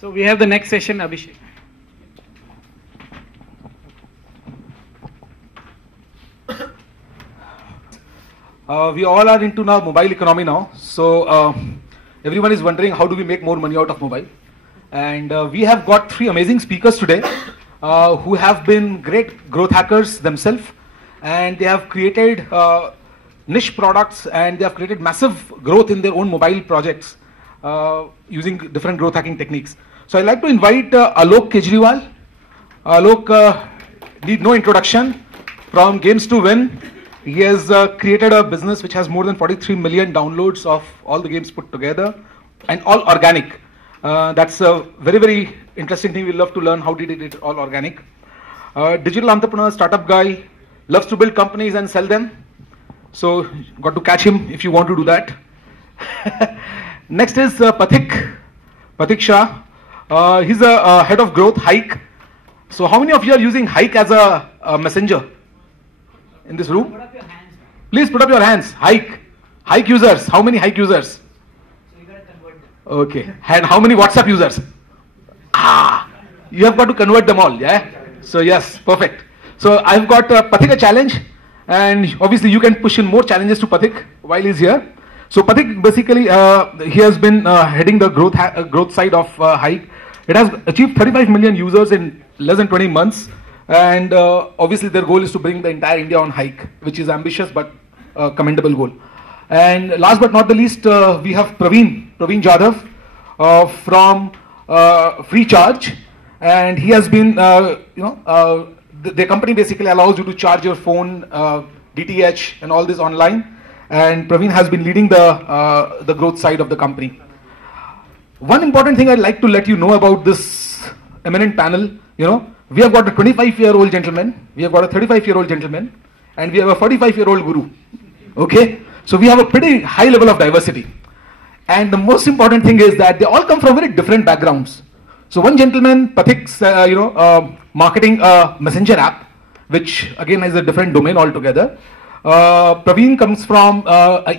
So we have the next session, Abhishek. We all are into now mobile economy now. So everyone is wondering how do we make more money out of mobile. And we have got three amazing speakers today who have been great growth hackers themselves. And they have created niche products and they have created massive growth in their own mobile projects using different growth hacking techniques. So I'd like to invite Alok Kejriwal. Alok need no introduction. From Games to Win, he has created a business which has more than 43 million downloads of all the games put together and all organic. That's a very, very interesting thing. We'd love to learn how did it all organic. Digital entrepreneur, startup guy, loves to build companies and sell them. So got to catch him if you want to do that. Next is Pathik Shah. He's a head of growth, Hike. So how many of you are using Hike as a messenger in this room? Put up your hands, man. Please put up your hands. Hike users. How many Hike users? So you gotta convert them. Okay. And how many WhatsApp users? You have got to convert them all. Yeah. So yes, perfect. So I've got Pathik a challenge, and obviously you can push in more challenges to Pathik while he's here. So Pathik basically he has been heading the growth side of Hike. It has achieved 35 million users in less than 20 months. And obviously their goal is to bring the entire India on Hike, which is ambitious but commendable goal. And last but not the least, we have Pravin Jadhav from Freecharge, and he has been, the company basically allows you to charge your phone, DTH, and all this online. And Pravin has been leading the growth side of the company. One important thing I'd like to let you know about this eminent panel, we have got a 25-year-old gentleman, we have got a 35-year-old gentleman, and we have a 45-year-old guru. Okay? So we have a pretty high level of diversity. And the most important thing is that they all come from very different backgrounds. So one gentleman, Pathik's, marketing a messenger app, which again is a different domain altogether. Pravin comes from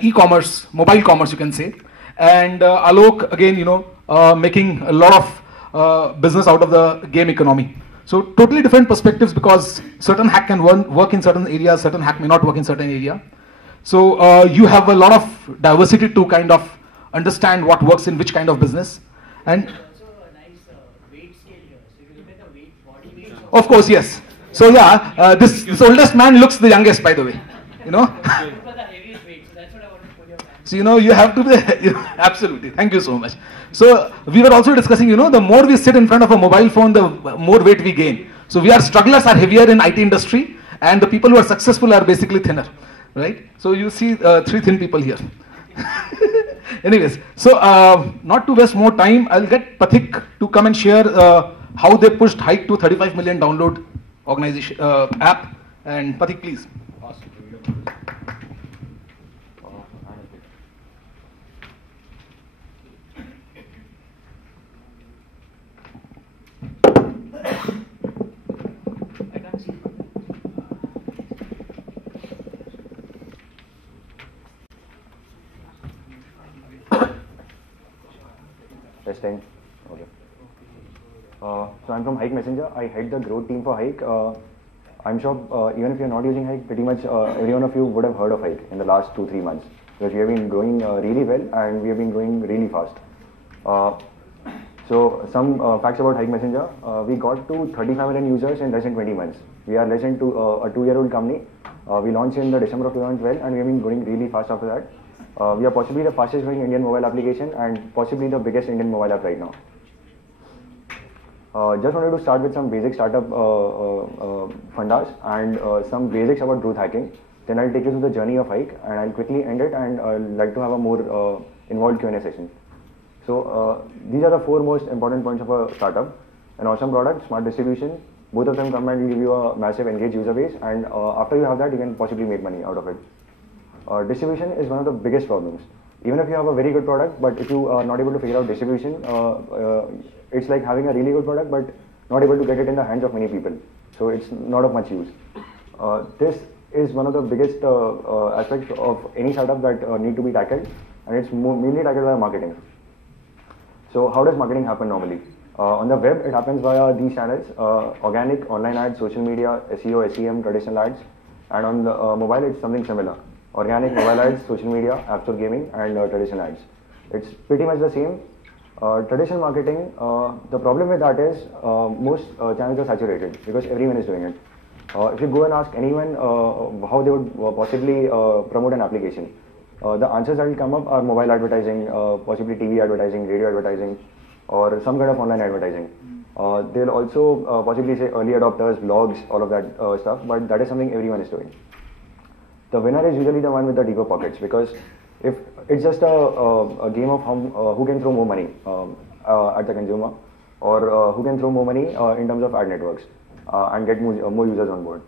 e-commerce, mobile commerce, you can say. And Alok, again, making a lot of business out of the game economy. So totally different perspectives because certain hack can work in certain areas, certain hack may not work in certain area. So you have a lot of diversity to kind of understand what works in which kind of business. And There's also a nice weight scale here. So if you look at the weight, body weight. of course, yes. So yeah, this oldest man looks the youngest, by the way. For the heaviest weight. So that's what I want to put your hands. So you have to be absolutely. Thank you so much. So we were also discussing, the more we sit in front of a mobile phone, the more weight we gain. So we are strugglers are heavier in IT industry, and the people who are successful are basically thinner, right? So you see three thin people here. Anyways, so not to waste more time, I'll get Pathik to come and share how they pushed Hike to 35 million download organization app. And Pathik, please. Testing. Okay. So I'm from Hike Messenger. I head the growth team for Hike. I'm sure even if you're not using Hike, pretty much every one of you would have heard of Hike in the last 2-3 months because we have been growing really well and we have been growing really fast. So some facts about Hike Messenger. We got to 35 million users in less than 20 months. We are less than a 2-year-old company. We launched in the December of 2012 and we have been growing really fast after that. We are possibly the fastest growing Indian mobile application and possibly the biggest Indian mobile app right now. Just wanted to start with some basic startup fundas and some basics about growth hacking. Then I'll take you through the journey of Hike and I'll quickly end it and I'd like to have a more involved Q&A session. So these are the 4 most important points of a startup. An awesome product, smart distribution, both of them combined will give you a massive engaged user base and after you have that you can possibly make money out of it. Distribution is one of the biggest problems. Even if you have a very good product, but if you are not able to figure out distribution, it's like having a really good product, but not able to get it in the hands of many people. So it's not of much use. This is one of the biggest aspects of any startup that need to be tackled, and it's mainly tackled by marketing. So how does marketing happen normally? On the web, it happens via these channels: organic, online ads, social media, SEO, SEM, traditional ads. And on the mobile, it's something similar: organic, mobile ads, social media, app store, gaming, and traditional ads. It's pretty much the same. Traditional marketing, the problem with that is most channels are saturated because everyone is doing it. If you go and ask anyone how they would possibly promote an application, the answers that will come up are mobile advertising, possibly TV advertising, radio advertising, or some kind of online advertising. They'll also possibly say early adopters, blogs, all of that stuff, but that is something everyone is doing. The winner is usually the one with the deeper pockets, because if it's just a game of who can throw more money at the consumer, or who can throw more money in terms of ad networks and get more users on board.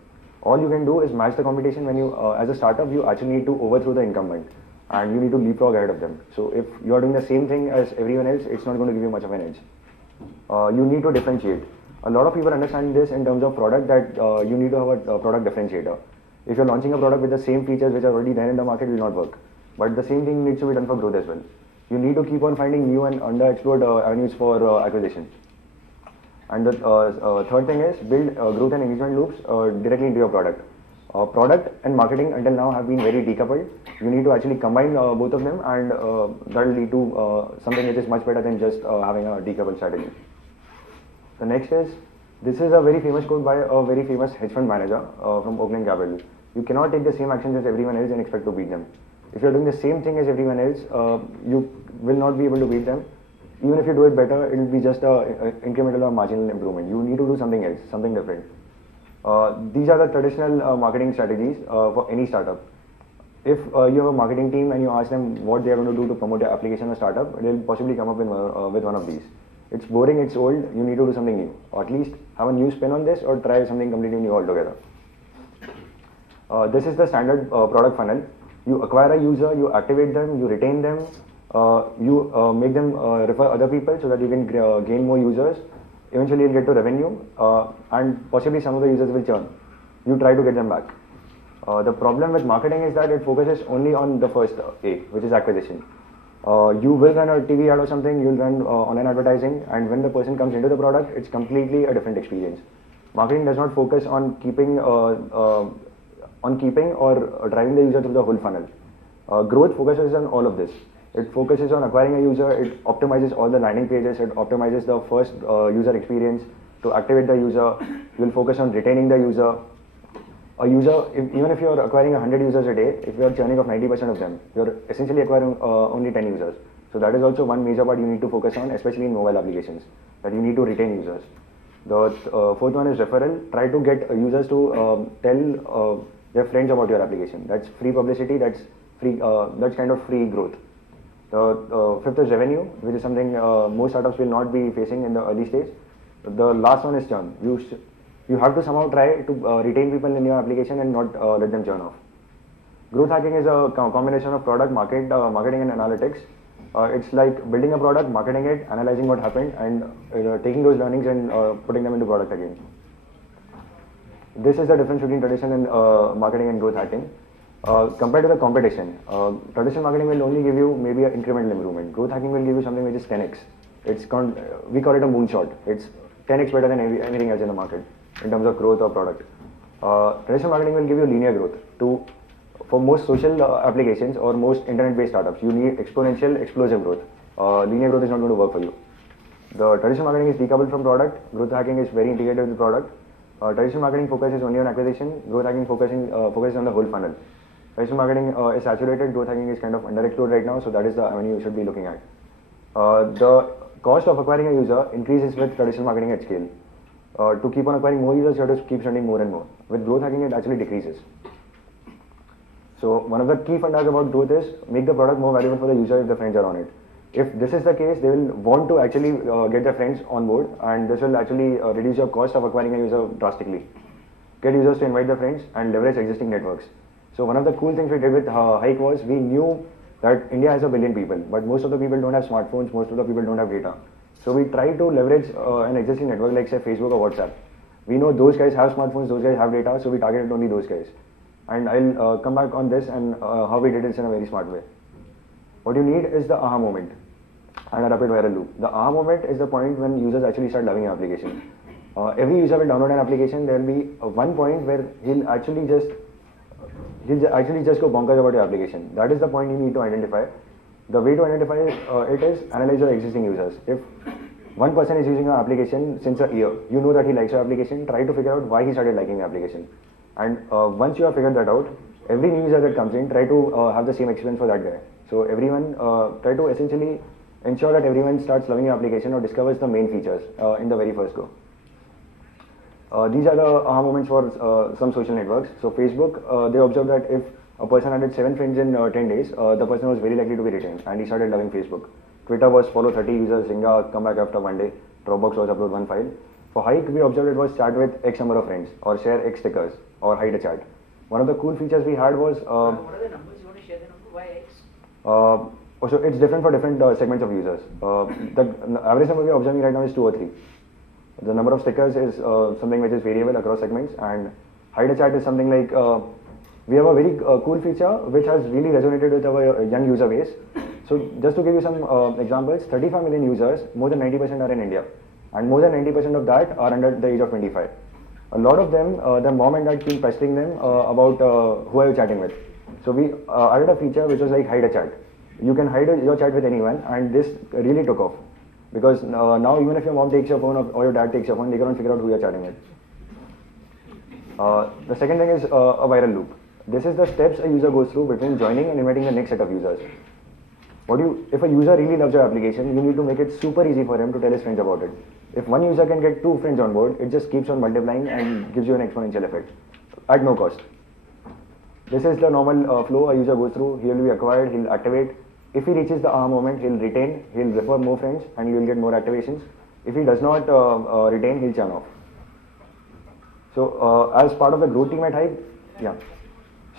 All you can do is match the competition. When you, as a startup, you actually need to overthrow the incumbent, and you need to leapfrog ahead of them. So if you are doing the same thing as everyone else, it's not going to give you much of an edge. You need to differentiate. A lot of people understand this in terms of product, that you need to have a product differentiator. If you're launching a product with the same features which are already there in the market, it will not work. But the same thing needs to be done for growth as well. You need to keep on finding new and underexplored avenues for acquisition. And the third thing is build growth and engagement loops directly into your product. Product and marketing until now have been very decoupled. You need to actually combine both of them, and that will lead to something which is much better than just having a decoupled strategy. The next is, this is a very famous quote by a very famous hedge fund manager from Oakland Capital. You cannot take the same actions as everyone else and expect to beat them. If you're doing the same thing as everyone else, you will not be able to beat them. Even if you do it better, it will be just an incremental or marginal improvement. You need to do something else, something different. These are the traditional marketing strategies for any startup. If you have a marketing team and you ask them what they are going to do to promote your application or startup, they'll possibly come up with one of these. It's boring, it's old, you need to do something new. Or at least have a new spin on this, or try something completely new altogether. This is the standard product funnel. You acquire a user, you activate them, you retain them, you make them refer other people so that you can gain more users. Eventually you'll get to revenue, and possibly some of the users will churn. You try to get them back. The problem with marketing is that it focuses only on the first A, which is acquisition. You will run a TV ad or something, you'll run online advertising, and when the person comes into the product, it's completely a different experience. Marketing does not focus on keeping or driving the user through the whole funnel. Growth focuses on all of this. It focuses on acquiring a user, it optimizes all the landing pages, it optimizes the first user experience. To activate the user, you will focus on retaining the user. A user, even if you are acquiring 100 users a day, if you are churning off 90% of them, you are essentially acquiring only 10 users. So that is also one major part you need to focus on, especially in mobile applications, that you need to retain users. The fourth one is referral. Try to get users to tell their friends about your application. That's free publicity, that's free. That's kind of free growth. The fifth is revenue, which is something most startups will not be facing in the early stage. The last one is churn. You have to somehow try to retain people in your application and not let them churn off. Growth hacking is a combination of product, marketing and analytics. It's like building a product, marketing it, analyzing what happened, and taking those learnings and putting them into product again. This is the difference between traditional marketing and growth hacking. Compared to the competition, traditional marketing will only give you maybe an incremental improvement. Growth hacking will give you something which is 10x. We call it a moonshot. It's 10x better than anything else in the market in terms of growth or product. Traditional marketing will give you linear growth. For most social applications or most internet-based startups, you need exponential, explosive growth. Linear growth is not going to work for you. The traditional marketing is decoupled from product. Growth hacking is very integrated with the product. Traditional marketing focuses only on acquisition. Growth hacking focuses on the whole funnel. Traditional marketing is saturated. Growth hacking is kind of underexplored right now, so that is the avenue you should be looking at. The cost of acquiring a user increases with traditional marketing at scale. To keep on acquiring more users, you have to keep spending more and more. With growth hacking, it actually decreases. So one of the key fundamentals about growth is make the product more valuable for the user if the friends are on it. If this is the case, they will want to actually get their friends on board, and this will actually reduce your cost of acquiring a user drastically. Get users to invite their friends and leverage existing networks. So one of the cool things we did with Hike was we knew that India has 1 billion people, but most of the people don't have smartphones, most of the people don't have data. So we try to leverage an existing network like say Facebook or WhatsApp. We know those guys have smartphones, those guys have data, so we targeted only those guys. And I'll come back on this and how we did this in a very smart way. What you need is the aha moment. and a rapid viral loop. The aha moment is the point when users actually start loving your application. Every user will download an application. There will be one point where he'll actually just go bonkers about your application. That is the point you need to identify. The way to identify it is analyze your existing users. If one person is using your application since a year, you know that he likes your application, try to figure out why he started liking your application. And once you have figured that out, every new user that comes in, try to have the same experience for that guy. So everyone, try to essentially ensure that everyone starts loving your application or discovers the main features in the very first go. These are the aha moments for some social networks. So Facebook, they observed that if a person added 7 friends in 10 days, the person was very likely to be retained, and he started loving Facebook. Twitter was follow 30 users, Zynga come back after 1 day, Dropbox was upload 1 file. For Hike, we observed it was chat with X number of friends, or share X stickers, or hide a chat. One of the cool features we had was... what are the numbers? You want to share the number? Why X? So it's different for different segments of users. The average number we are observing right now is 2 or 3. The number of stickers is something which is variable across segments, and hide a chat is something like we have a very cool feature which has really resonated with our young user base. So just to give you some examples, 35 million users, more than 90% are in India, and more than 90% of that are under the age of 25. A lot of them, their mom and dad keep pestering them about who are you chatting with. So we added a feature which was like hide a chat. You can hide your chat with anyone, and this really took off. Because now even if your mom takes your phone or your dad takes your phone, they cannot figure out who you are chatting with. The second thing is a viral loop. This is the steps a user goes through between joining and inviting the next set of users. If a user really loves your application, you need to make it super easy for him to tell his friends about it. If one user can get 2 friends on board, it just keeps on multiplying and gives you an exponential effect at no cost. This is the normal flow a user goes through. He will be acquired, he'll activate. If he reaches the aha moment, he'll retain, he'll refer more friends, and he will get more activations. If he does not retain, he'll churn off. So as part of the growth team at Hive, yeah,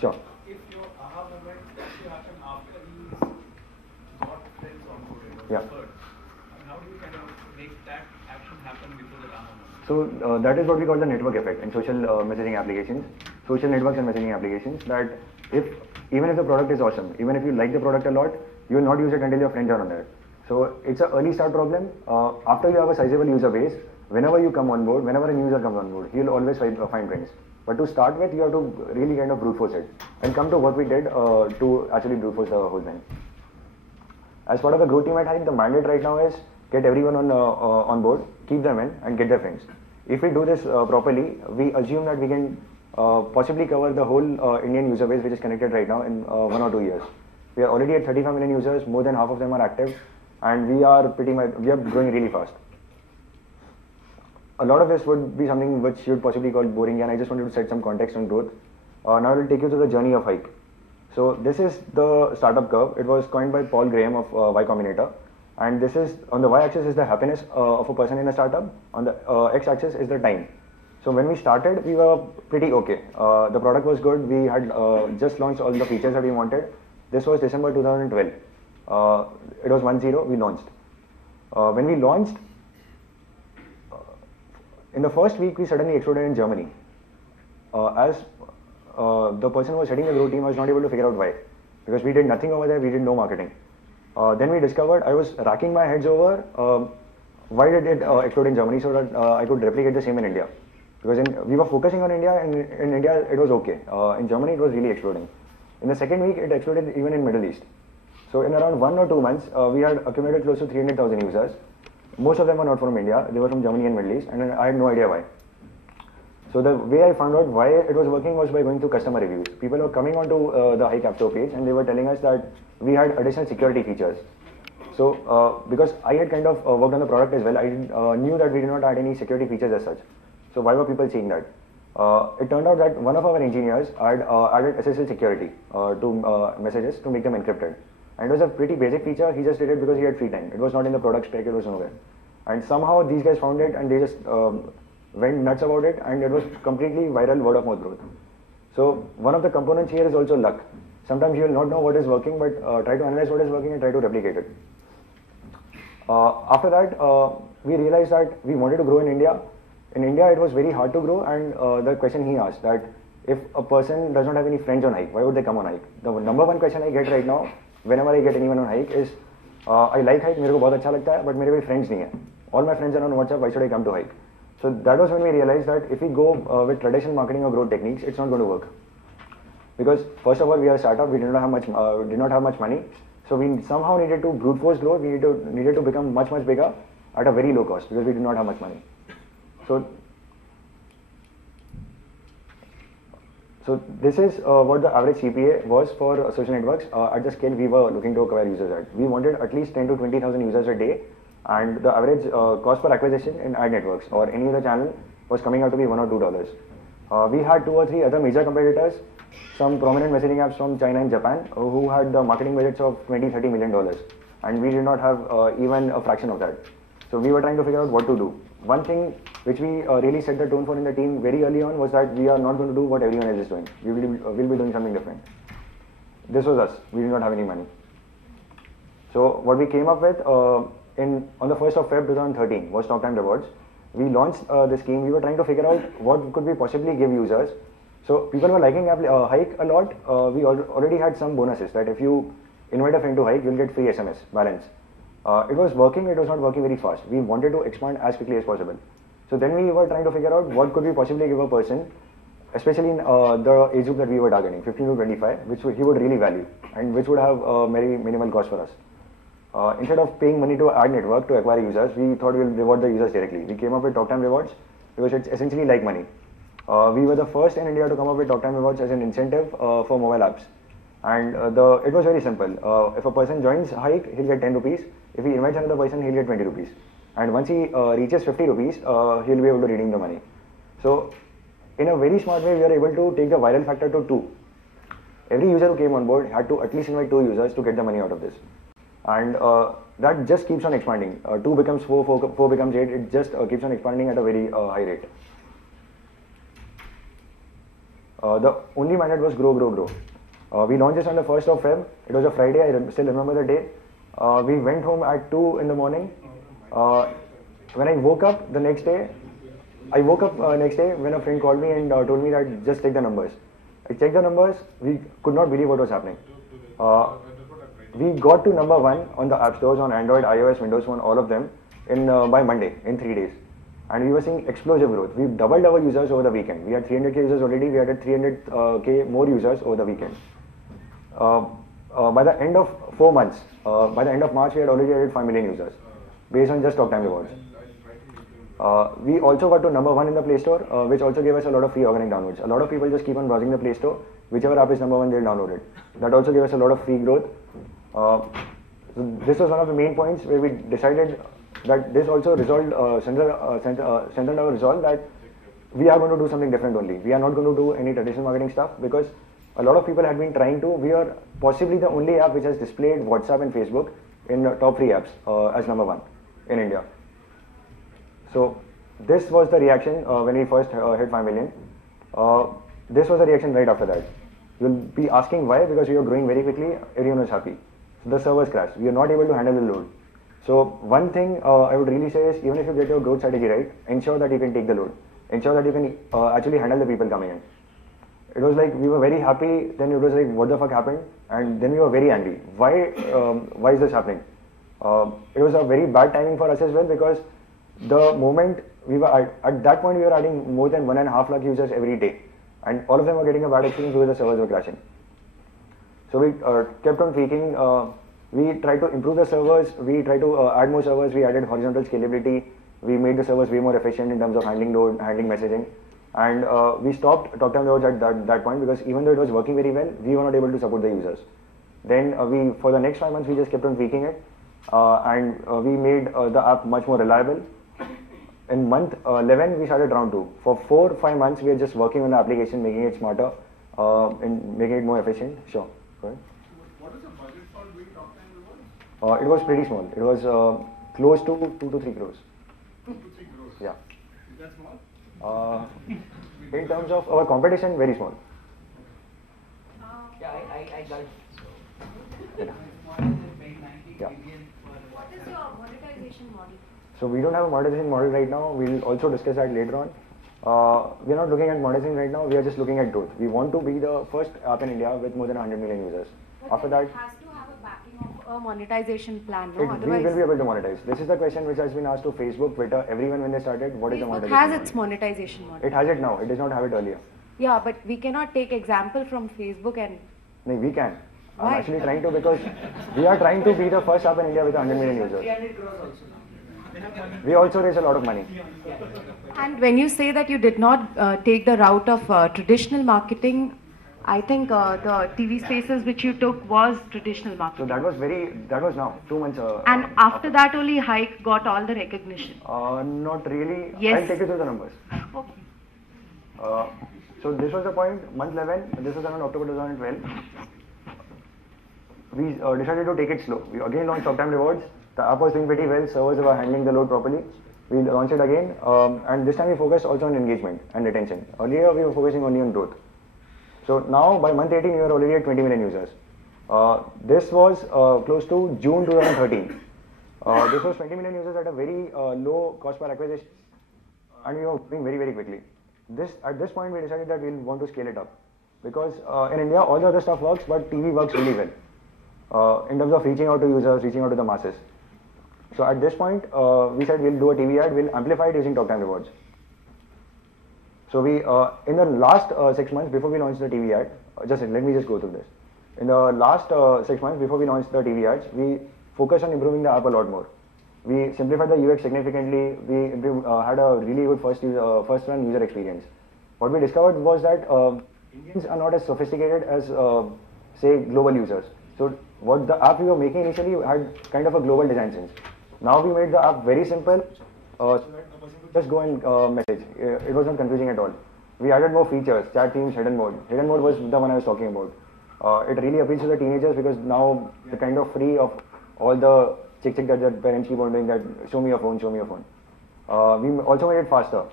sure. If your aha moment actually happened after he got friends onboarded or Yeah. referred, how do you kind of make that action happen before the aha moment? So that is what we call the network effect in social messaging applications, social networks and messaging applications, that even if the product is awesome, even if you like the product a lot, you will not use it until your friends are on there. So it's an early start problem. After you have a sizable user base, whenever you come on board, whenever a new user comes on board, he will always find friends. But to start with, you have to really kind of brute force it, and come to what we did to actually brute force the whole thing. As part of the growth team at Hive, the mandate right now is get everyone on board, keep them in, and get their friends. If we do this properly, we assume that we can possibly cover the whole Indian user base which is connected right now in 1 or 2 years. We are already at 35 million users, more than half of them are active, and we are growing really fast. A lot of this would be something which you would possibly call boring, and I just wanted to set some context on growth. Now I will take you to the journey of Hike. So this is the startup curve. It was coined by Paul Graham of Y Combinator, and this is, on the y-axis is the happiness of a person in a startup, on the x-axis is the time. So when we started, we were pretty okay. The product was good. We had just launched all the features that we wanted. This was December 2012. It was 1.0, we launched. When we launched, in the first week, we suddenly exploded in Germany. As the person who was heading the growth team was not able to figure out why. Because we did nothing over there, we did no marketing. Then we discovered, I was racking my heads over, why did it explode in Germany, so that I could replicate the same in India. Because we were focusing on India, and in India it was okay. In Germany it was really exploding. In the second week, it exploded even in Middle East. So in around 1 or 2 months, we had accumulated close to 300,000 users. Most of them were not from India, they were from Germany and Middle East, and I had no idea why. So the way I found out why it was working was by going through customer reviews. People were coming onto the Hike App Store page, and they were telling us that we had additional security features. So because I had kind of worked on the product as well, I knew that we did not add any security features as such. So why were people saying that? It turned out that one of our engineers had added SSL security to messages to make them encrypted. And it was a pretty basic feature. He just did it because he had free time. It was not in the product spec, it was nowhere. And somehow these guys found it, and they just went nuts about it, and it was completely viral word of mouth growth. So one of the components here is also luck. Sometimes you will not know what is working, but try to analyze what is working and try to replicate it. After that, we realized that we wanted to grow in India. In India, it was very hard to grow, and the question he asked, that if a person does not have any friends on Hike, why would they come on Hike? The number one question I get right now, whenever I get anyone on Hike, is I like hike, मेरे को बहुत अच्छा लगता है, but मेरे कोई friends नहीं है. All my friends are on WhatsApp. Why should I come to hike? So that was when we realized that if we go with traditional marketing or growth techniques, it's not going to work. Because first of all, we are a startup. We did not have much money. So we somehow needed to brute force growth. We needed to become much bigger at a very low cost because we did not have much money. So this is what the average CPA was for social networks at the scale we were looking to acquire users at. We wanted at least 10 to 20,000 users a day, and the average cost per acquisition in ad networks or any other channel was coming out to be $1 or $2. We had 2 or 3 other major competitors, some prominent messaging apps from China and Japan who had the marketing budgets of $20-30 million, and we did not have even a fraction of that. So we were trying to figure out what to do. One thing which we really set the tone for in the team very early on was that we are not going to do what everyone else is doing. We will be doing something different. This was us. We did not have any money. So what we came up with on the 1st of Feb 2013 was Talk Time Rewards. We launched the scheme. We were trying to figure out what could we possibly give users. So people were liking Hike a lot. We already had some bonuses that if you invite a friend to Hike, you'll get free SMS balance. It was working. It was not working very fast. We wanted to expand as quickly as possible. So then we were trying to figure out what could we possibly give a person, especially in the age group that we were targeting, 15 to 25, which he would really value and which would have very minimal cost for us. Instead of paying money to ad network to acquire users, we thought we'll reward the users directly. We came up with Talk Time Rewards because it's essentially like money. We were the first in India to come up with Talk Time Rewards as an incentive for mobile apps. And it was very simple. If a person joins Hike, he'll get 10 rupees. If he invites another person, he'll get 20 rupees. And once he reaches 50 rupees, he'll be able to redeem the money. So in a very smart way, we are able to take the viral factor to 2. Every user who came on board had to at least invite 2 users to get the money out of this. And that just keeps on expanding. 2 becomes 4, 4 becomes 8. It just keeps on expanding at a very high rate. The only mandate was grow. We launched this on the 1st of Feb. It was a Friday. I still remember the day. We went home at 2 in the morning. When I woke up next day when a friend called me and told me that just check the numbers. I checked the numbers. We could not believe what was happening. We got to number 1 on the app stores on Android, iOS, Windows Phone, all of them by Monday in 3 days. And we were seeing explosive growth. We doubled our users over the weekend. We had 300k users already. We added 300k more users over the weekend. By the end of 4 months, by the end of March, we had already added 5 million users based on just Talk Time Rewards. We also got to number 1 in the Play Store, which also gave us a lot of free organic downloads. A lot of people just keep on browsing the Play Store. Whichever app is number 1, they'll download it. That also gave us a lot of free growth. So this was one of the main points where we decided that this also centered our resolve that we are going to do something different only. We are not going to do any traditional marketing stuff because a lot of people had been trying to. We are possibly the only app which has displayed WhatsApp and Facebook in top 3 apps as number 1 in India. So this was the reaction when we first hit 5 million. This was the reaction right after that. You'll be asking why, because we were growing very quickly, everyone was happy. So the servers crashed. We are not able to handle the load. So one thing I would really say is, even if you get your growth strategy right, ensure that you can take the load. Ensure that you can actually handle the people coming in. It was like we were very happy, then it was like what the fuck happened, and then we were very angry. Why is this happening? It was a very bad timing for us as well, because the moment we were at that point we were adding more than 1.5 lakh users every day, and all of them were getting a bad experience because the servers were crashing. So we kept on tweaking. We tried to improve the servers. We tried to add more servers. We added horizontal scalability. We made the servers way more efficient in terms of handling load, handling messaging. And we stopped Talk Time Rewards at that point, because even though it was working very well, we were not able to support the users. Then for the next 5 months, we just kept on tweaking it. And we made the app much more reliable. In month 11, we started round 2. For 4-5 months, we were just working on the application, making it smarter, and making it more efficient. Sure, go ahead. What is the budget for doing Talk Time Rewards? It was pretty small. It was close to 2 to 3 crores. 2 to 3 crores? Yeah. Is that small? In terms of our competition, very small. Yeah, I got it. Yeah. What is your monetization model? So we don't have a monetization model right now. We'll also discuss that later on. We're not looking at monetizing right now. We are just looking at growth. We want to be the first app in India with more than 100 million users. But After that, it has to have a backing of a monetization plan, no? We Otherwise, will be able to monetize. This is the question which has been asked to Facebook, Twitter, everyone when they started. What is the Facebook monetization? has its monetization model. It has it now. It does not have it earlier. Yeah, but we cannot take example from Facebook and No, we can. I'm Why? actually trying to because we are trying to be the first app in India with 100 million users. 300 crores also now. We also raise a lot of money. And when you say that you did not take the route of traditional marketing, I think the TV spaces which you took was traditional So marketing. that was now 2 months. And after that only Hike got all the recognition. Not really. Yes. I'll take you through the numbers. Okay. So this was the point, month 11, this was around October 2012. We decided to take it slow. We again launched Talk Time Rewards. The app was doing pretty well, servers were handling the load properly. We launched it again, and this time we focused also on engagement and retention. Earlier we were focusing only on growth. So now by month 18 we were already at 20 million users. This was close to June 2013. This was 20 million users at a very low cost per acquisition, and we were growing very quickly. At this point we decided that we want to scale it up because in India all the other stuff works, but TV works really well in terms of reaching out to users, reaching out to the masses. So at this point we said we'll do a TV ad, we'll amplify it using Talk Time Rewards. So we in the last 6 months before we launched the TV ad, let me just go through this. In the last 6 months before we launched the TV ads, we focused on improving the app a lot more. We simplified the UX significantly. We had a really good first run user experience. What we discovered was that Indians are not as sophisticated as say global users. So what the app we were making initially had kind of a global design sense. Now we made the app very simple, so that a person could just go and message. It wasn't confusing at all. We added more features, chat themes, hidden mode. Hidden mode was the one I was talking about. It really appeals to the teenagers because now they're kind of free of all the chick that their parents keep on doing, that show me your phone, show me your phone. We also made it faster.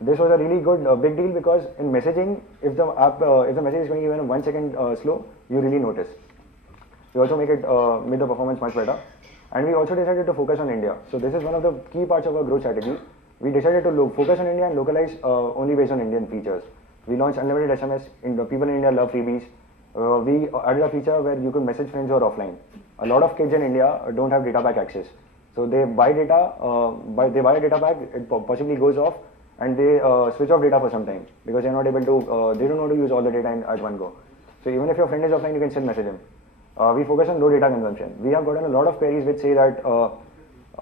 This was a really good big deal because in messaging, if the message is going even 1 second slow, you really notice. We also made the performance much better, and we also decided to focus on India. So this is one of the key parts of our growth strategy. We decided to focus on India and localize only based on Indian features. We launched unlimited SMS. People in India love freebies. We added a feature where you could message friends who are offline. A lot of kids in India don't have data pack access, so they buy data. They buy a data pack, it possibly goes off, and they switch off data for some time because they're not able to. They don't know how to use all the data at one go. So even if your friend is offline, you can still message him. We focus on low data consumption. We have gotten a lot of queries which say that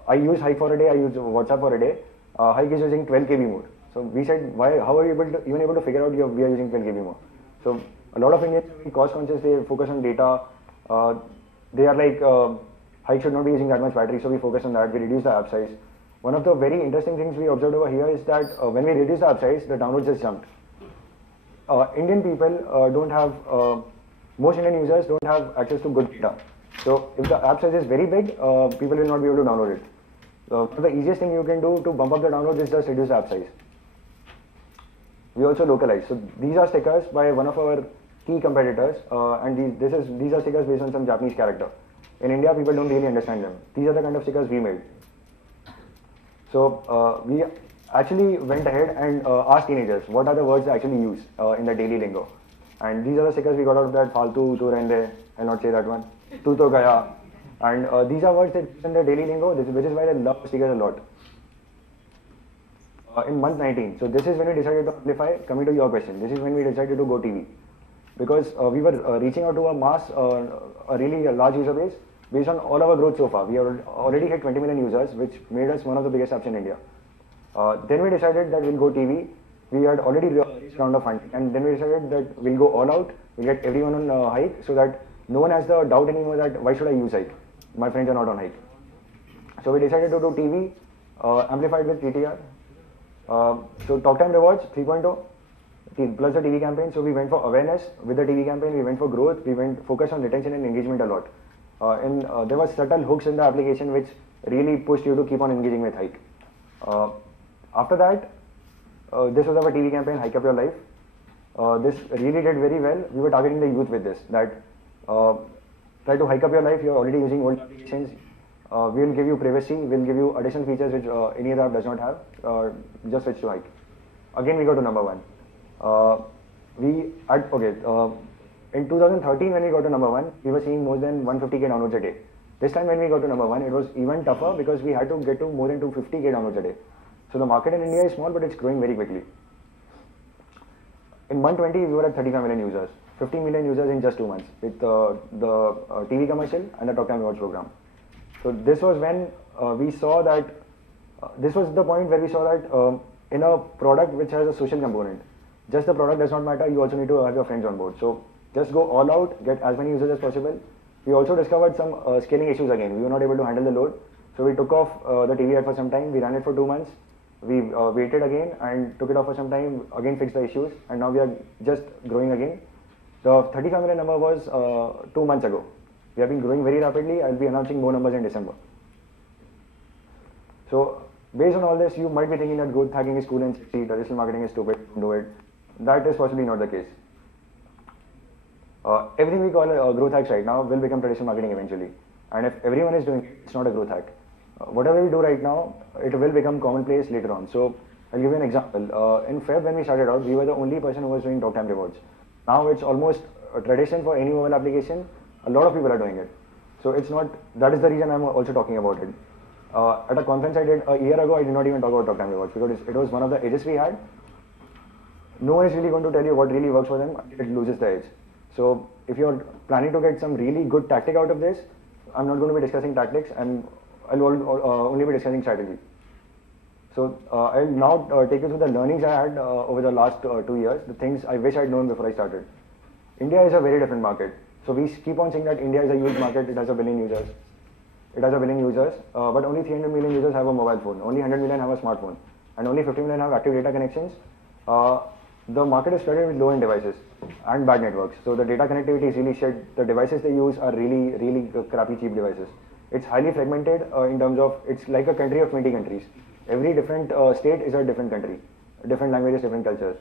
I use Hike for a day, I use WhatsApp for a day. Hike is using 12 KB more. So we said, why? How are you even able to figure out we are using 12 KB more? So a lot of Indians are cost conscious. They focus on data. They are like Hike should not be using that much battery, so we focus on that. We reduce the app size. One of the very interesting things we observed over here is that when we reduce the app size, the downloads just jumped. Indian people don't have. Most Indian users don't have access to good data. So if the app size is very big, people will not be able to download it. The easiest thing you can do to bump up the downloads is just reduce the app size. We also localize. So these are stickers by one of our key competitors, and these are stickers based on some Japanese character. In India, people don't really understand them. These are the kind of stickers we made. So we actually went ahead and asked teenagers what are the words they actually use in the daily lingo. And these are the stickers we got out of that. Faltu, tu rende, I'll not say that one. Tu to gaya. And these are words that use in the daily lingo, which is why I love stickers a lot. In month 19, so this is when we decided to amplify. Coming to your question, this is when we decided to go TV. Because we were reaching out to a mass, a really large user base based on all our growth so far. We already hit 20 million users, which made us one of the biggest apps in India. Then we decided that we'll go TV. We had already reached round of funding, and then we decided that we'll go all out. We'll get everyone on Hike so that no one has the doubt anymore that why should I use Hike? My friends are not on Hike. So we decided to do TV, amplified with TTR. So Talk Time Rewards 3.0 plus the TV campaign. So we went for awareness with the TV campaign. We went for growth. We went focused on retention and engagement a lot. There were subtle hooks in the application which really pushed you to keep on engaging with Hike. After that, this was our TV campaign, Hike Up Your Life. This really did very well. We were targeting the youth with this. That try to hike up your life. You are already using old applications. We will give you privacy. We will give you additional features which any other app does not have. Just switch to Hike. Again, we got to number one. In 2013, when we got to number one, we were seeing more than 150k downloads a day. This time when we got to number 1, it was even tougher because we had to get to more than 250k downloads a day. So the market in India is small, but it's growing very quickly. In 120, we were at 35 million users, 15 million users in just 2 months with the TV commercial and the Talk Time Rewards program. So this was when we saw that, this was the point where we saw that in a product which has a social component, just the product does not matter, you also need to have your friends on board. So just go all out, get as many users as possible. We also discovered some scaling issues again. We were not able to handle the load. So we took off the TV ad for some time, we ran it for 2 months. We waited again and took it off for some time, again fixed the issues, and now we are just growing again. The 35 million number was 2 months ago. We have been growing very rapidly. I'll be announcing more numbers in December. So based on all this, you might be thinking that growth hacking is cool and sexy, traditional marketing is stupid, don't do it. That is possibly not the case. Everything we call growth hacks right now will become traditional marketing eventually. And if everyone is doing it, it's not a growth hack. Whatever we do right now, it will become commonplace later on. So I'll give you an example. In Feb, when we started out, we were the only person who was doing Talk Time Rewards. Now it's almost a tradition for any mobile application. A lot of people are doing it. So it's not, that is the reason I'm also talking about it. At a conference I did a year ago, I did not even talk about Talk Time Rewards because it was one of the edges we had. No one is really going to tell you what really works for them. It loses the edge. So if you're planning to get some really good tactic out of this, I'm not going to be discussing tactics, and I'll only be discussing strategy. So I'll now take you through the learnings I had over the last 2 years, the things I wish I'd known before I started. India is a very different market. So we keep on saying that India is a huge market, it has 1 billion users. It has 1 billion users, but only 300 million users have a mobile phone, only 100 million have a smartphone, and only 50 million have active data connections. The market is flooded with low-end devices and bad networks. So the data connectivity is really shit. The devices they use are really crappy, cheap devices. It's highly fragmented in terms of, it's like a country of 20 countries. Every different state is a different country, different languages, different cultures.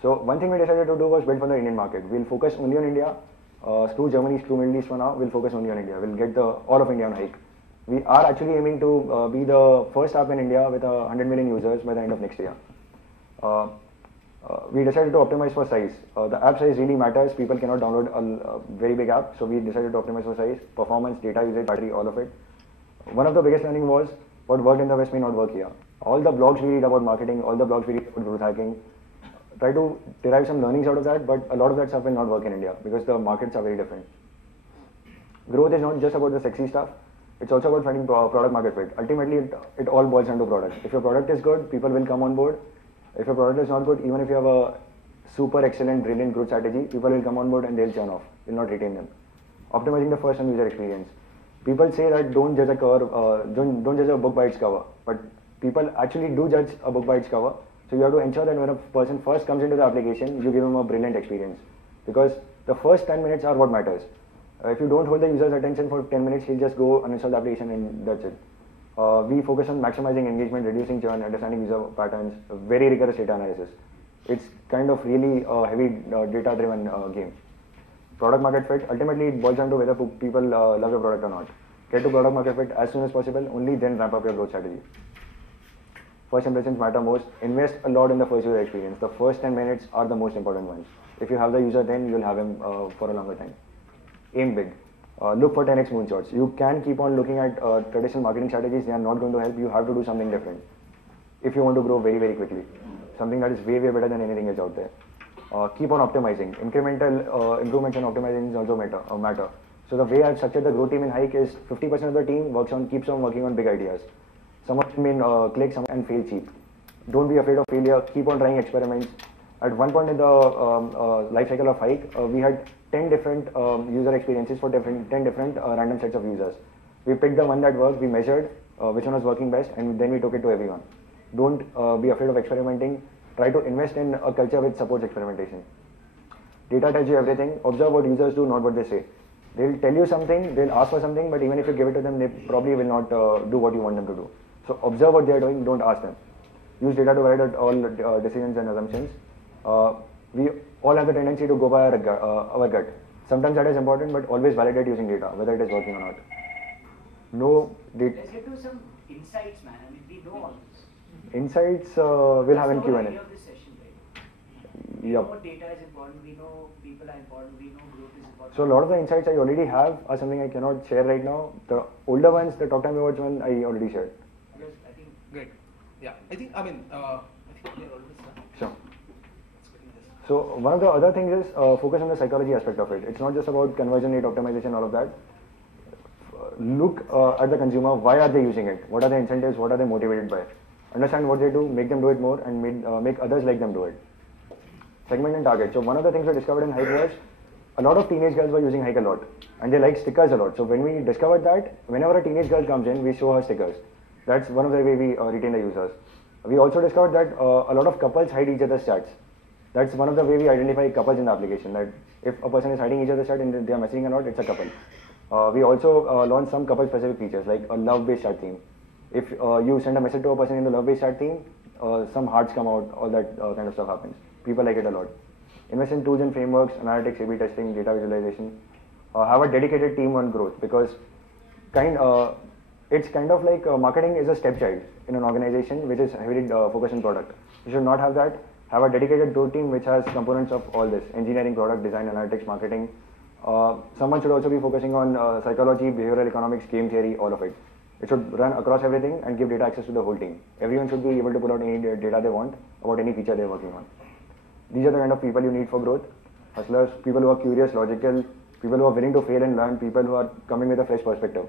So one thing we decided to do was build for the Indian market. We'll focus only on India. Screw Germany, screw Middle East for now. We'll focus only on India. We'll get all of India on hike. We are actually aiming to be the first app in India with 100 million users by the end of next year. We decided to optimize for size. The app size really matters. People cannot download a very big app, so we decided to optimize for size, performance, data usage, battery, all of it. One of the biggest learning was what worked in the West may not work here. All the blogs we read about marketing, all the blogs we read about growth hacking, try to derive some learnings out of that, but a lot of that stuff will not work in India because the markets are very different. Growth is not just about the sexy stuff, it's also about finding product market fit. Ultimately, it all boils down to product. If your product is good, people will come on board. If your product is not good, even if you have a super excellent, brilliant growth strategy, people will come on board and they'll churn off, will not retain them. Optimizing the first time user experience. People say that don't judge a cover, don't judge a book by its cover, but people actually do judge a book by its cover. So you have to ensure that when a person first comes into the application, you give him a brilliant experience, because the first 10 minutes are what matters. If you don't hold the user's attention for 10 minutes, he'll just go uninstall the application and that's it. We focus on maximizing engagement, reducing churn, understanding user patterns, very rigorous data analysis. It's kind of really a heavy data-driven game. Product market fit, ultimately it boils down to whether people love your product or not. Get to product market fit as soon as possible, only then ramp up your growth strategy. First impressions matter most. Invest a lot in the first user experience. The first 10 minutes are the most important ones. If you have the user, then you'll have him for a longer time. Aim big. Look for 10x moonshots. You can keep on looking at traditional marketing strategies. They are not going to help. You have to do something different if you want to grow very, very quickly. Something that is way, way better than anything else out there. Keep on optimizing. Incremental improvements and optimizations also matter. So the way I've structured the growth team in Hike is 50% of the team keeps on working on big ideas. Some of them may click, some and fail cheap. Don't be afraid of failure. Keep on trying experiments. At one point in the life cycle of Hike, we had 10 different user experiences for 10 different random sets of users. We picked the one that worked, we measured which one was working best, and then we took it to everyone. Don't be afraid of experimenting. Try to invest in a culture which supports experimentation. Data tells you everything. Observe what users do, not what they say. They'll tell you something, they'll ask for something, but even if you give it to them, they probably will not do what you want them to do. So observe what they are doing, don't ask them. Use data to validate all decisions and assumptions. We all have the tendency to go by our gut. Sometimes that is important, but always validate using data, whether it is working or not. No, Let's get to some insights, man. I mean, we know all this. Insights we'll have in Q&A. Of this session, right? We Yep. know data is important, we know people are important, we know growth is important. So a lot of the insights I already have are something I cannot share right now. The older ones, the talk time awards one, I already shared. Because I think Great. Yeah. I think we are almost done. Sure. Let's get into this. So one of the other things is focus on the psychology aspect of it. It's not just about conversion rate optimization, all of that. Look at the consumer. Why are they using it? What are the incentives? What are they motivated by? Understand what they do, make them do it more, and make others like them do it. Segment and target. So one of the things we discovered in Hike was a lot of teenage girls were using Hike a lot, and they like stickers a lot. So when we discovered that, whenever a teenage girl comes in, we show her stickers. That's one of the way we retain the users. We also discovered that a lot of couples hide each other's chats. That's one of the way we identify couples in the application. That if a person is hiding each other's chat and they are messaging or not, it's a couple. We also launched some couple-specific features like a love-based chat theme. If you send a message to a person in the love-based chat theme, some hearts come out, all that kind of stuff happens. People like it a lot. Invest in tools and frameworks, analytics, A/B testing, data visualization. Have a dedicated team on growth because it's kind of like marketing is a stepchild in an organization which is heavily focused on product. You should not have that. Have a dedicated growth team which has components of all this: engineering, product, design, analytics, marketing. Someone should also be focusing on psychology, behavioral economics, game theory, all of it. It should run across everything and give data access to the whole team. Everyone should be able to pull out any data they want about any feature they're working on. These are the kind of people you need for growth. Hustlers, people who are curious, logical, people who are willing to fail and learn, people who are coming with a fresh perspective.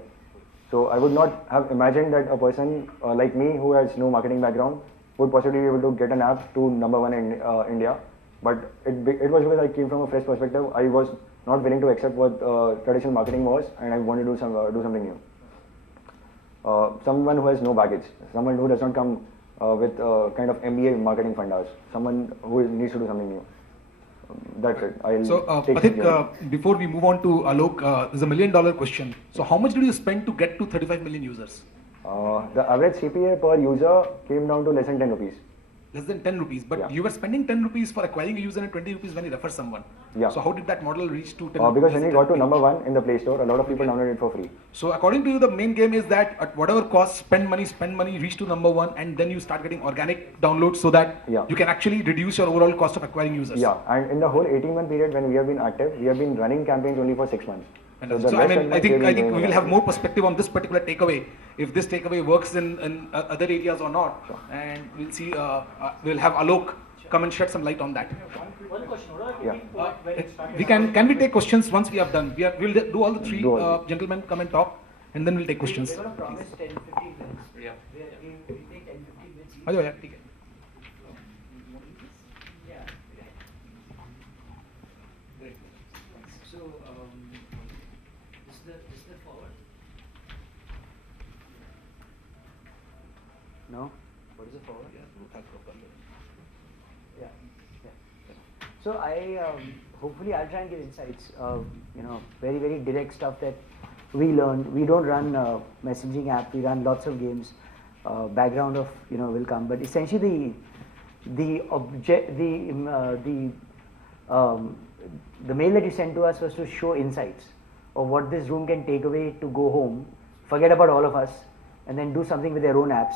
So I would not have imagined that a person like me who has no marketing background would possibly be able to get an app to number one in India. But it was because I came from a fresh perspective. I was not willing to accept what traditional marketing was, and I wanted to do something new. Someone who has no baggage, someone who does not come with kind of MBA marketing fundas, someone who needs to do something new. That's it. So, Pathik, before we move on to Alok, there's $1 million question. So, how much did you spend to get to 35 million users? The average CPA per user came down to less than 10 rupees. Less than 10 rupees, but Yeah. you were spending 10 rupees for acquiring a user and 20 rupees when you refer someone. Yeah. So, how did that model reach to 10 Because rupees? when we got to number one in the Play Store, a lot of people downloaded it for free. So, according to you, the main game is that at whatever cost, spend money, reach to number one, and then you start getting organic downloads so that Yeah. you can actually reduce your overall cost of acquiring users. Yeah, and in the whole 18-month period when we have been active, we have been running campaigns only for 6 months. So, the I rest mean, of I months think we have been we doing will have organic. more perspective on this particular takeaway, if this takeaway works in other areas or not, and we'll see. We'll have Alok come and shed some light on that. one question, what are Yeah. tipping point when it started? We can we take questions once we have done? We'll do all the three Do all gentlemen come and talk, and then we'll take questions. We're going to promise 10-15 minutes. Yeah. We'll take 10-15 minutes. each. हाँ जो है, ठीक है. Yeah. Great. So, is the forward? No? What is the forward? Yeah. So hopefully I'll try and give insights. Very, very direct stuff that we learned. We don't run messaging app. We run lots of games. Background of will come, but essentially the mail that you sent to us was to show insights of what this room can take away to go home, forget about all of us, and then do something with their own apps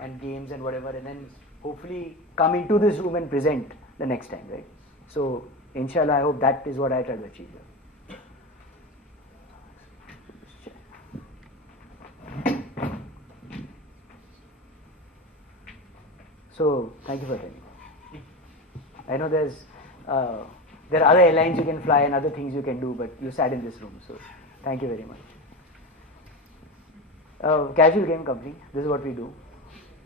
and games and whatever, and then hopefully come into this room and present the next time, right? So, inshallah, I hope that is what I try to achieve here. So, thank you for attending. I know there are other airlines you can fly and other things you can do, but you sat in this room, so thank you very much. Casual game company, this is what we do.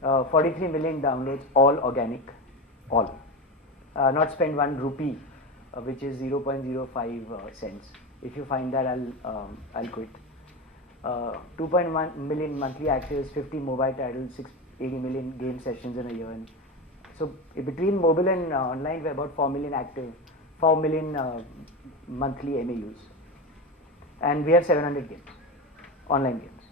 43 million downloads, all organic, all. Not spend 1 rupee, which is 0.05 cents. If you find that, I'll quit. 2.1 million monthly actives, 50 mobile titles, 80 million game sessions in a year. And so between mobile and online, we're about 4 million active, 4 million monthly MAUs. And we have 700 games, online games.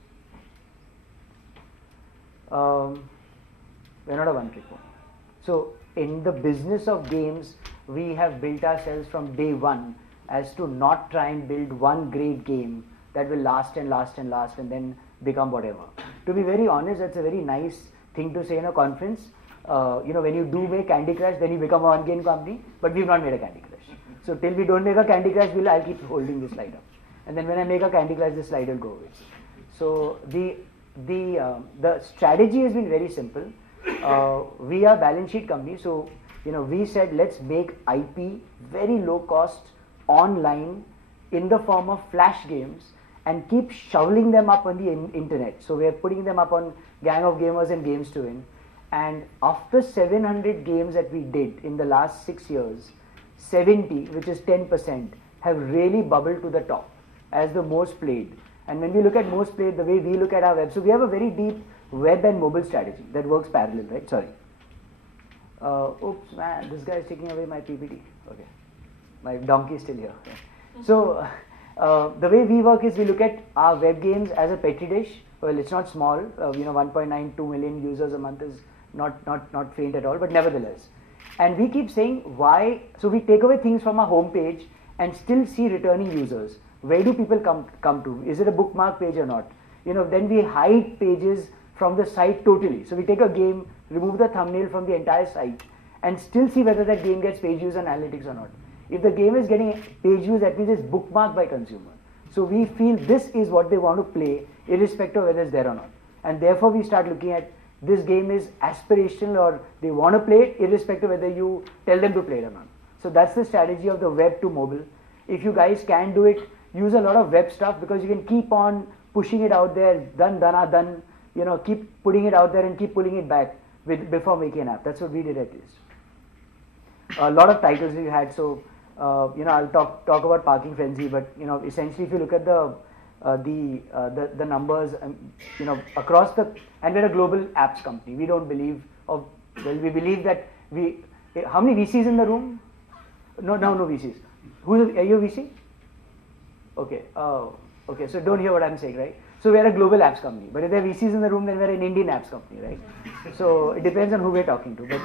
We're not a one-trick pony. So in the business of games, we have built ourselves from day one as to not try and build one great game that will last and last and last and then become whatever. To be very honest, that's a very nice thing to say in a conference. when you do make Candy Crush, then you become a one-game company, but we've not made a Candy Crush. So till we don't make a Candy Crush, I'll keep holding this slide up. And then when I make a Candy Crush, this slide will go away. So the strategy has been very simple. We are a balance sheet company, so we said let's make IP very low cost online in the form of flash games and keep shoveling them up on the internet. So we are putting them up on Gang of Gamers and Games to Win. And after 700 games that we did in the last 6 years, 70, which is 10%, have really bubbled to the top as the most played. And when we look at most played, the way we look at our web, so we have a very deep web and mobile strategy that works parallel, right? Sorry. Oops, man, this guy is taking away my PPT. Okay. My donkey is still here. So, the way we work is we look at our web games as a petri dish. Well, it's not small. 1.92 million users a month is not faint at all, but nevertheless. And we keep saying why. So we take away things from our homepage and still see returning users. Where do people come to? Is it a bookmark page or not? Then we hide pages from the site totally. So we take a game, remove the thumbnail from the entire site, and still see whether that game gets page views and analytics or not. If the game is getting page views, that means it's bookmarked by consumer. So we feel this is what they want to play, irrespective of whether it's there or not. And therefore we start looking at this game is aspirational or they want to play it, irrespective of whether you tell them to play it or not. So that's the strategy of the web to mobile. If you guys can do it, use a lot of web stuff because you can keep on pushing it out there, done, keep putting it out there and keep pulling it back before making an app. That's what we did at least. A lot of titles we had, so I'll talk about Parking Frenzy, but essentially if you look at the numbers, across and we're a global apps company. We don't believe we believe that how many VCs in the room? No VCs. Are you a VC? Okay. Okay. So don't hear what I'm saying, right? So we're a global apps company. But if there are VCs in the room, then we're an Indian apps company, right? So it depends on who we're talking to. But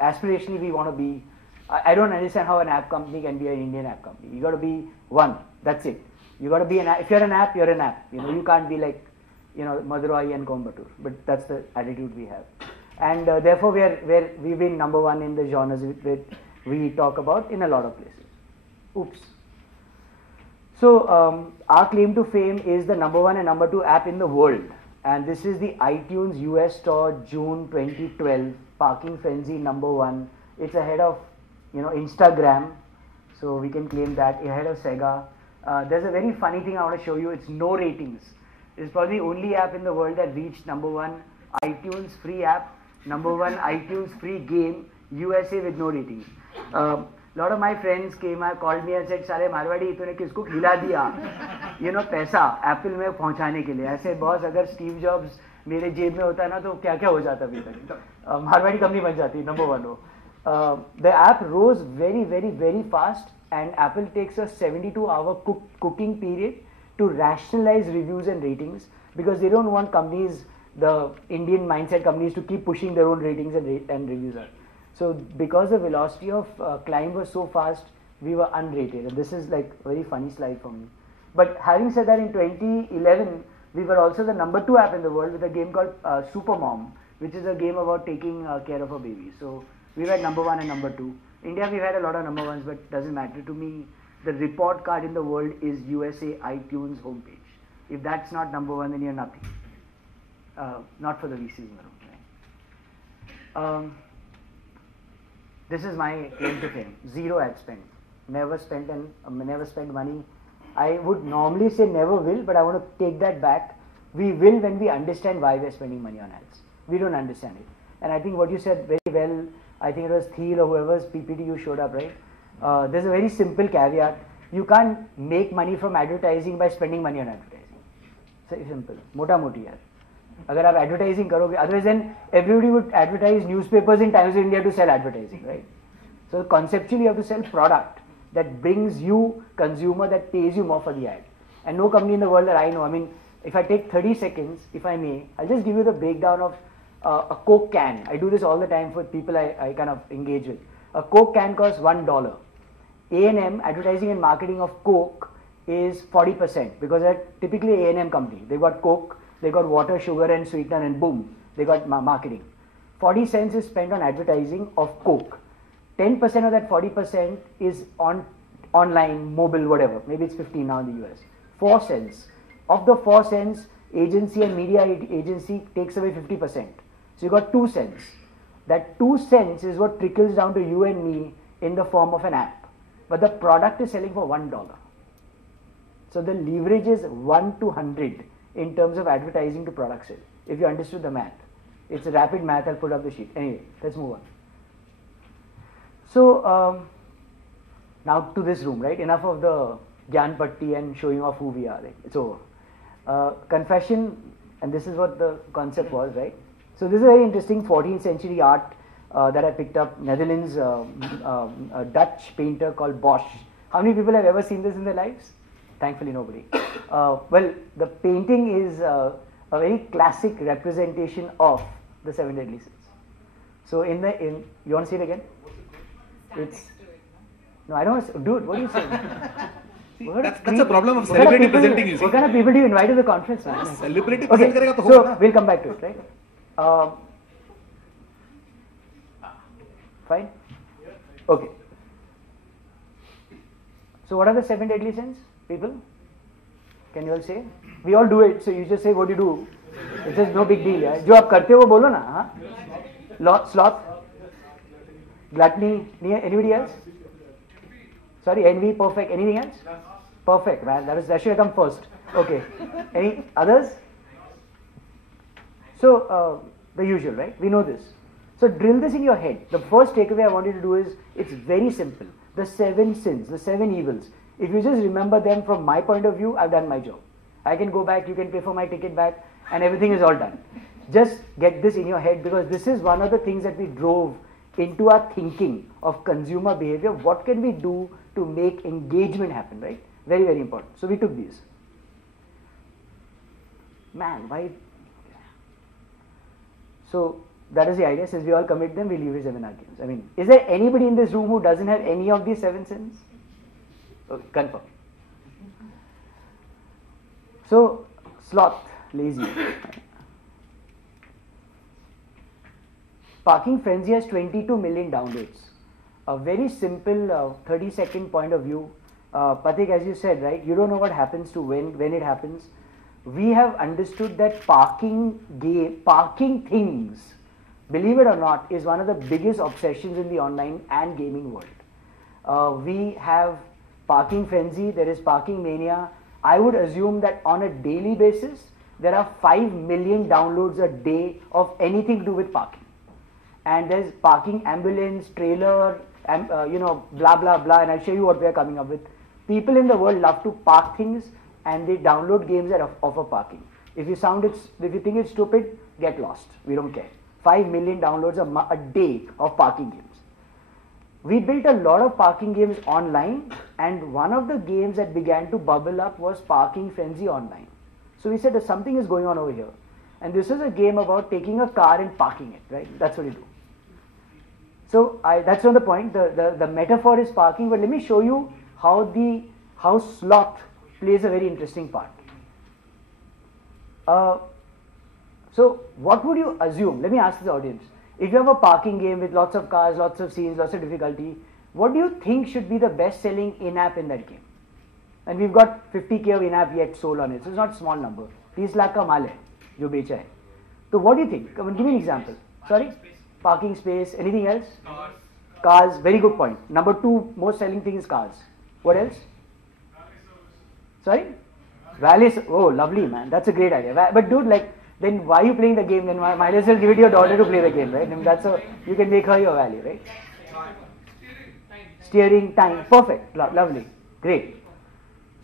aspirationally, we want to be. I don't understand how an app company can be an Indian app company. You got to be one. That's it. You got to be an app. If you're an app, you're an app. You can't be like, Madurai and Coimbatore. But that's the attitude we have. And therefore, we've been number one in the genres that we talk about in a lot of places. Oops. So our claim to fame is the number one and number two app in the world. And this is the iTunes US Store June 2012. Parking Frenzy number one. It's ahead of Instagram. So we can claim that, ahead of Sega. There's a very funny thing I want to show you. It's no ratings. It's probably the only app in the world that reached number one iTunes free app, number one iTunes free game, USA with no ratings. Lot of my friends called me and said, "Sare Marwadi, तूने किसको खिला दिया? पैसा Apple में पहुंचाने के लिए." ऐसे बॉस अगर स्टीव जॉब्स मेरे जेब में होता ना तो क्या क्या हो जाता अभी तक. मारवाड़ी कंपनी बन जाती number one हो. The app rose very, very, very fast, and Apple takes a 72-hour cooking period to rationalize reviews and ratings because they don't want companies, the Indian mindset companies, to keep pushing their own ratings and reviews out. So because the velocity of climb was so fast, we were unrated. And this is like a very funny slide for me. But having said that, in 2011, we were also the number two app in the world with a game called Super Mom, which is a game about taking care of a baby. So we were number one and number two. India, we've had a lot of number ones, but it doesn't matter to me. The report card in the world is USA iTunes homepage. If that's not number one, then you're nothing. Not for the VCs in the room. Right? This is my claim to fame. Zero ad spend. Never spent money. I would normally say never will, but I want to take that back. We will when we understand why we're spending money on ads. We don't understand it. And I think what you said very well, I think it was Thiel or whoever's PPT you showed up, right? There's a very simple caveat. You can't make money from advertising by spending money on advertising. It's very simple. Mota moti yaar. अगर आप advertising करोगे, otherwise then everybody would advertise newspapers in Times of India to sell advertising, right? So conceptually you have to sell product that brings you consumer, that pays you more for the ad. And no company in the world that I know, I mean, if I take 30 seconds, if I may, I'll just give you the breakdown of a Coke can. I do this all the time for people I kind of engage with. A Coke can costs $1. A&M, advertising and marketing of Coke, is 40% because they're typically A&M company. They've got Coke, they got water, sugar and sweetener, and boom, they got marketing. 40 cents is spent on advertising of Coke. 10% of that 40% is on online, mobile, whatever. Maybe it's 15 now in the US. 4 cents. Of the 4 cents, agency and media agency takes away 50%. So you got 2 cents. That 2 cents is what trickles down to you and me in the form of an app. But the product is selling for $1. So the leverage is 1 to 100 in terms of advertising to product sale. If you understood the math. It's a rapid math, I'll put up the sheet. Anyway, let's move on. So now to this room, right? Enough of the Gyan Patti and showing off who we are. Right? It's over. Confession, and this is what the concept was, right? So this is a very interesting 14th century art that I picked up. Netherlands, a Dutch painter called Bosch. How many people have ever seen this in their lives? Thankfully nobody. Well, the painting is a very classic representation of the 7 deadly sins. So you want to see it again? It's no, I don't want to, dude, what are you saying? That's a problem of celebrity presenting, you see. What kind of people do you invite to the conference, man? Celebrity okay, present karega to so hoga na. we'll come back to it, right? Fine? Okay. So what are the 7 deadly sins, people? Can you all say? We all do it, so you just say what you do. It's just no big deal. Yeah? जो आप करते हो वो बोलो ना, हाँ? Sloth, gluttony, anybody else? Sorry, envy, perfect. Anything else? Perfect, man. That should have come first. Okay. Any others? So the usual, right? We know this. So drill this in your head. The first takeaway I want you to do is it's very simple. The 7 sins, the 7 evils. If you just remember them from my point of view, I've done my job. I can go back, you can pay for my ticket back, and everything is all done. Just get this in your head because this is one of the things that we drove into our thinking of consumer behavior. What can we do to make engagement happen, right? Very, very important. So we took these. Man, why? So that is the idea. Since we all commit them, we leverage them in our games. I mean, is there anybody in this room who doesn't have any of these 7 sins? Okay, confirm. So, sloth, lazy. Parking Frenzy has 22 million downloads. A very simple 30-second point of view. Pathik, as you said, right, you don't know what happens to when it happens. We have understood that parking things, believe it or not, is one of the biggest obsessions in the online and gaming world. We have Parking Frenzy, there is Parking Mania. I would assume that on a daily basis, there are 5 million downloads a day of anything to do with parking. And there's Parking Ambulance, trailer, and blah, blah, blah, and I'll show you what we are coming up with. People in the world love to park things and they download games that offer parking. If you think it's stupid, get lost. We don't care. 5 million downloads a day of parking games. We built a lot of parking games online, and one of the games that began to bubble up was Parking Frenzy Online. So we said that something is going on over here. And this is a game about taking a car and parking it, right? That's what you do. So that's not the point. The metaphor is parking, but let me show you how sloth plays a very interesting part. So what would you assume? Let me ask the audience. If you have a parking game with lots of cars, lots of scenes, lots of difficulty, what do you think should be the best selling in-app in that game? And we've got 50K of in-app yet sold on it. So it's not a small number. 30 lakh ka maal hai, jo becha hai. So what do you think? Come on, give me an example. Sorry? Parking space. Anything else? Cars. Very good point. Number 2 most selling thing is cars. What else? Sorry? Valet. Oh, lovely, man. That's a great idea. But dude, then why are you playing the game? Then might as well give it to your daughter to play the game, right? And you can make her your value, right? Steering, time. Perfect. Lovely. Great.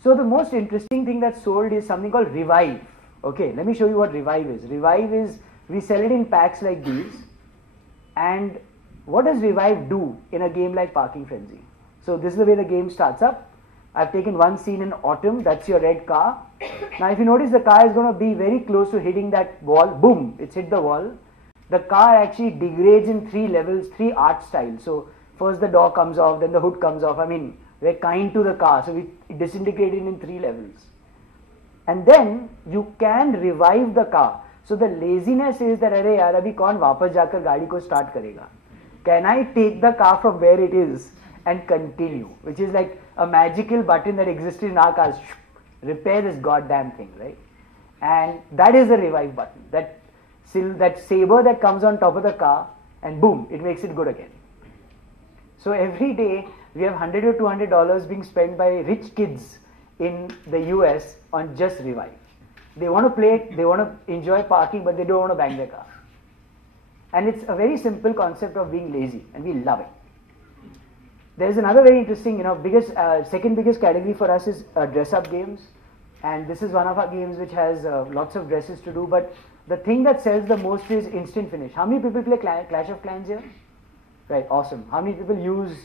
So the most interesting thing that's sold is something called Revive. Okay, let me show you what Revive is. Revive is, we sell it in packs like these. And what does Revive do in a game like Parking Frenzy? So this is the way the game starts up. I've taken one scene in autumn, that's your red car. Now if you notice, the car is going to be very close to hitting that wall. Boom, it's hit the wall. The car actually degrades in 3 levels, 3 art styles. So first the door comes off, then the hood comes off. I mean, we're kind to the car, so we disintegrate it in 3 levels. And then you can revive the car. So the laziness is that अरे यार अभी कौन वापस जाकर गाड़ी को start करेगा? Can I take the car from where it is and continue? Which is like a magical button that existed in our cars. Repair this goddamn thing, right? And that is the revive button. That saber that comes on top of the car, and boom, it makes it good again. So every day we have $100 or $200 being spent by rich kids in the US on just revive. They want to play it, they want to enjoy parking, but they don't want to bang their car. And it's a very simple concept of being lazy, and we love it. There is another very interesting, second biggest category for us is dress-up games, and this is one of our games which has lots of dresses to do. But the thing that sells the most is instant finish. How many people play Clash of Clans here? Right, awesome. How many people use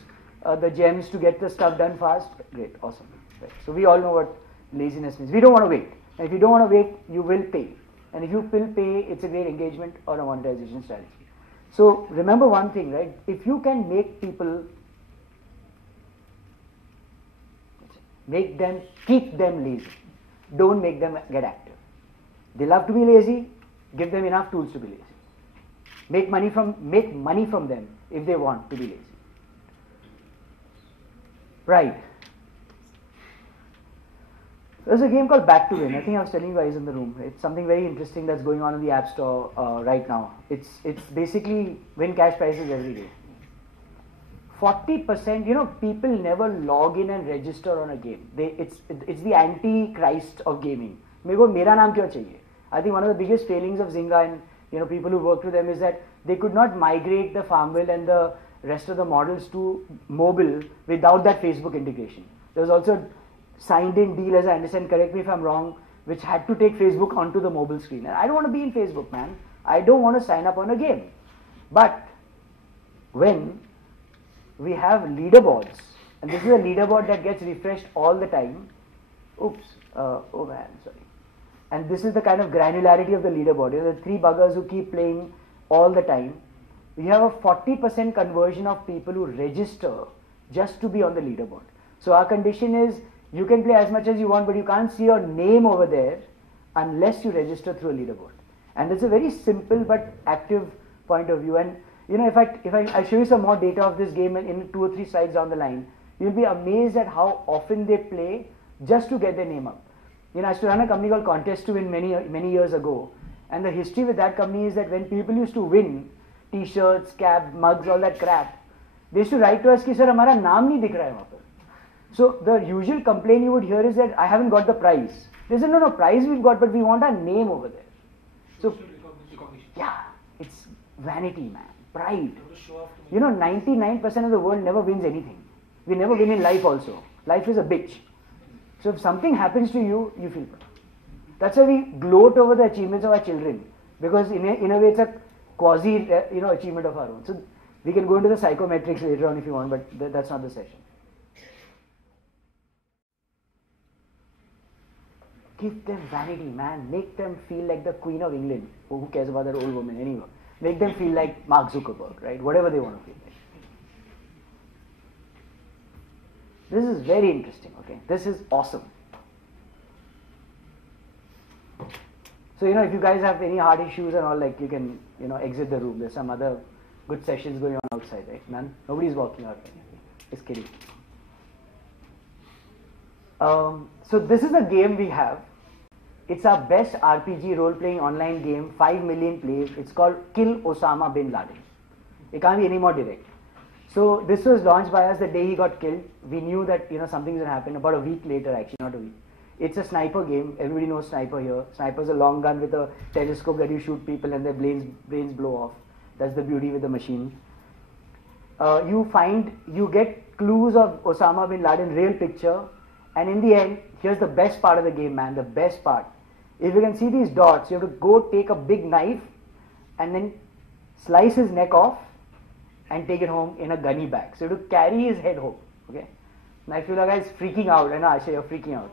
the gems to get the stuff done fast? Great, awesome. Right. So we all know what laziness means. We don't want to wait. And if you don't want to wait, you will pay. And if you will pay, it's a great engagement or a monetization strategy. So remember one thing, right? If you can make people, keep them lazy. Don't make them get active. They love to be lazy, give them enough tools to be lazy. Make money from them if they want to be lazy. Right. There's a game called Back to Win. I think I was telling you guys in the room. It's something very interesting that's going on in the App Store right now. It's basically win cash prizes every day. 40%, people never log in and register on a game. It's the anti-Christ of gaming. Mera naam kyun chahiye? I think one of the biggest failings of Zynga and people who worked with them is that they could not migrate the Farmville and the rest of the models to mobile without that Facebook integration. There was also a signed in deal, as I understand, correct me if I'm wrong, which had to take Facebook onto the mobile screen. And I don't want to be in Facebook, man. I don't want to sign up on a game. But when we have leaderboards, and this is a leaderboard that gets refreshed all the time. Oops, oh man, sorry. And this is the kind of granularity of the leaderboard. The three buggers who keep playing all the time. We have a 40% conversion of people who register just to be on the leaderboard. So our condition is you can play as much as you want, but you can't see your name over there unless you register through a leaderboard. And it's a very simple but active point of view. And if I show you some more data of this game in 2 or 3 slides down the line, you'll be amazed at how often they play just to get their name up. I used to run a company called Contest to Win many years ago, and the history with that company is that when people used to win t-shirts, cap, mugs, all that crap, they used to write to us कि sir हमारा नाम नहीं दिख रहा है वहाँ पर. So the usual complaint you would hear is that I haven't got the prize. They said no, prize we've got, but we want our name over there. So yeah, it's vanity, man, pride. 99% of the world never wins anything. We never win in life also. Life is a bitch. So if something happens to you, you feel bad. That's why we gloat over the achievements of our children, because in a way it's a quasi achievement of our own. So we can go into the psychometrics later on if you want, but that's not the session. Give them vanity, man. Make them feel like the Queen of England. Who cares about that old woman anyway? Make them feel like Mark Zuckerberg, right? Whatever they want to feel like. This is very interesting, okay? This is awesome. So, if you guys have any heart issues and all, like, you can, exit the room. There's some other good sessions going on outside, right? None? Nobody's walking out. Just kidding. So this is a game we have. It's our best RPG role-playing online game, 5 million plays. It's called Kill Osama Bin Laden. It can't be any more direct. So this was launched by us the day he got killed. We knew that something's going to happen about a week later, actually, not a week. It's a sniper game. Everybody knows sniper here. Sniper's a long gun with a telescope that you shoot people and their brains blow off. That's the beauty with the machine. You get clues of Osama Bin Laden, real picture, and in the end, here's the best part of the game, man, the best part. If you can see these dots, you have to go take a big knife and then slice his neck off and take it home in a gunny bag. So you have to carry his head home, okay? Now if you guys freaking out, and Ashay, you're freaking out.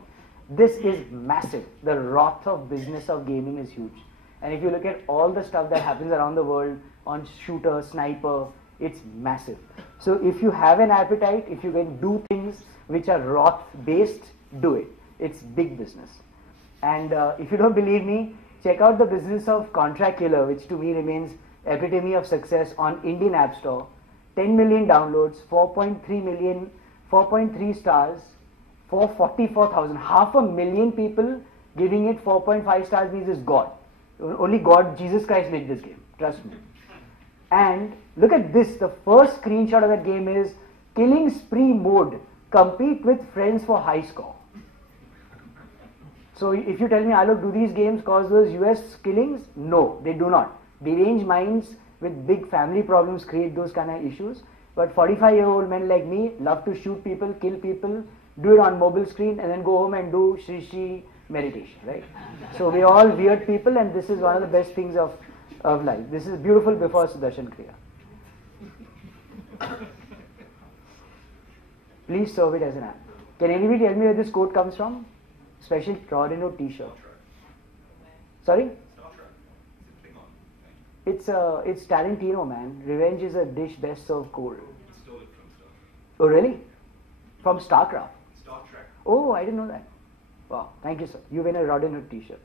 This is massive. The wrath of business of gaming is huge. And if you look at all the stuff that happens around the world on shooter, sniper, it's massive. So if you have an appetite, if you can do things which are wrath based, do it. It's big business. And if you don't believe me, check out the business of Contract Killer, which to me remains epitome of success on Indian App Store. 10 million downloads, 4.3 stars, 444,000. 500,000 people giving it 4.5 stars means it's God. Only God, Jesus Christ made this game. Trust me. And look at this. The first screenshot of that game is Killing Spree mode. Compete with friends for high score. So if you tell me, Alok, do these games cause those US killings? No, they do not. Deranged minds with big family problems create those kind of issues. But 45-year-old men like me love to shoot people, kill people, do it on mobile screen, and then go home and do Shri Shri meditation, right? So we're all weird people, and this is one of the best things of life. This is beautiful before Sudarshan Kriya. Please serve it as an app. Can anybody tell me where this quote comes from? Special Torino t-shirt. Sorry? It's Tarantino, man. Revenge is a dish best served cold. Stole it from Star. Oh, really? From StarCraft? Star Trek. Oh, I didn't know that. Wow, thank you, sir. You win a Robin Hood t-shirt.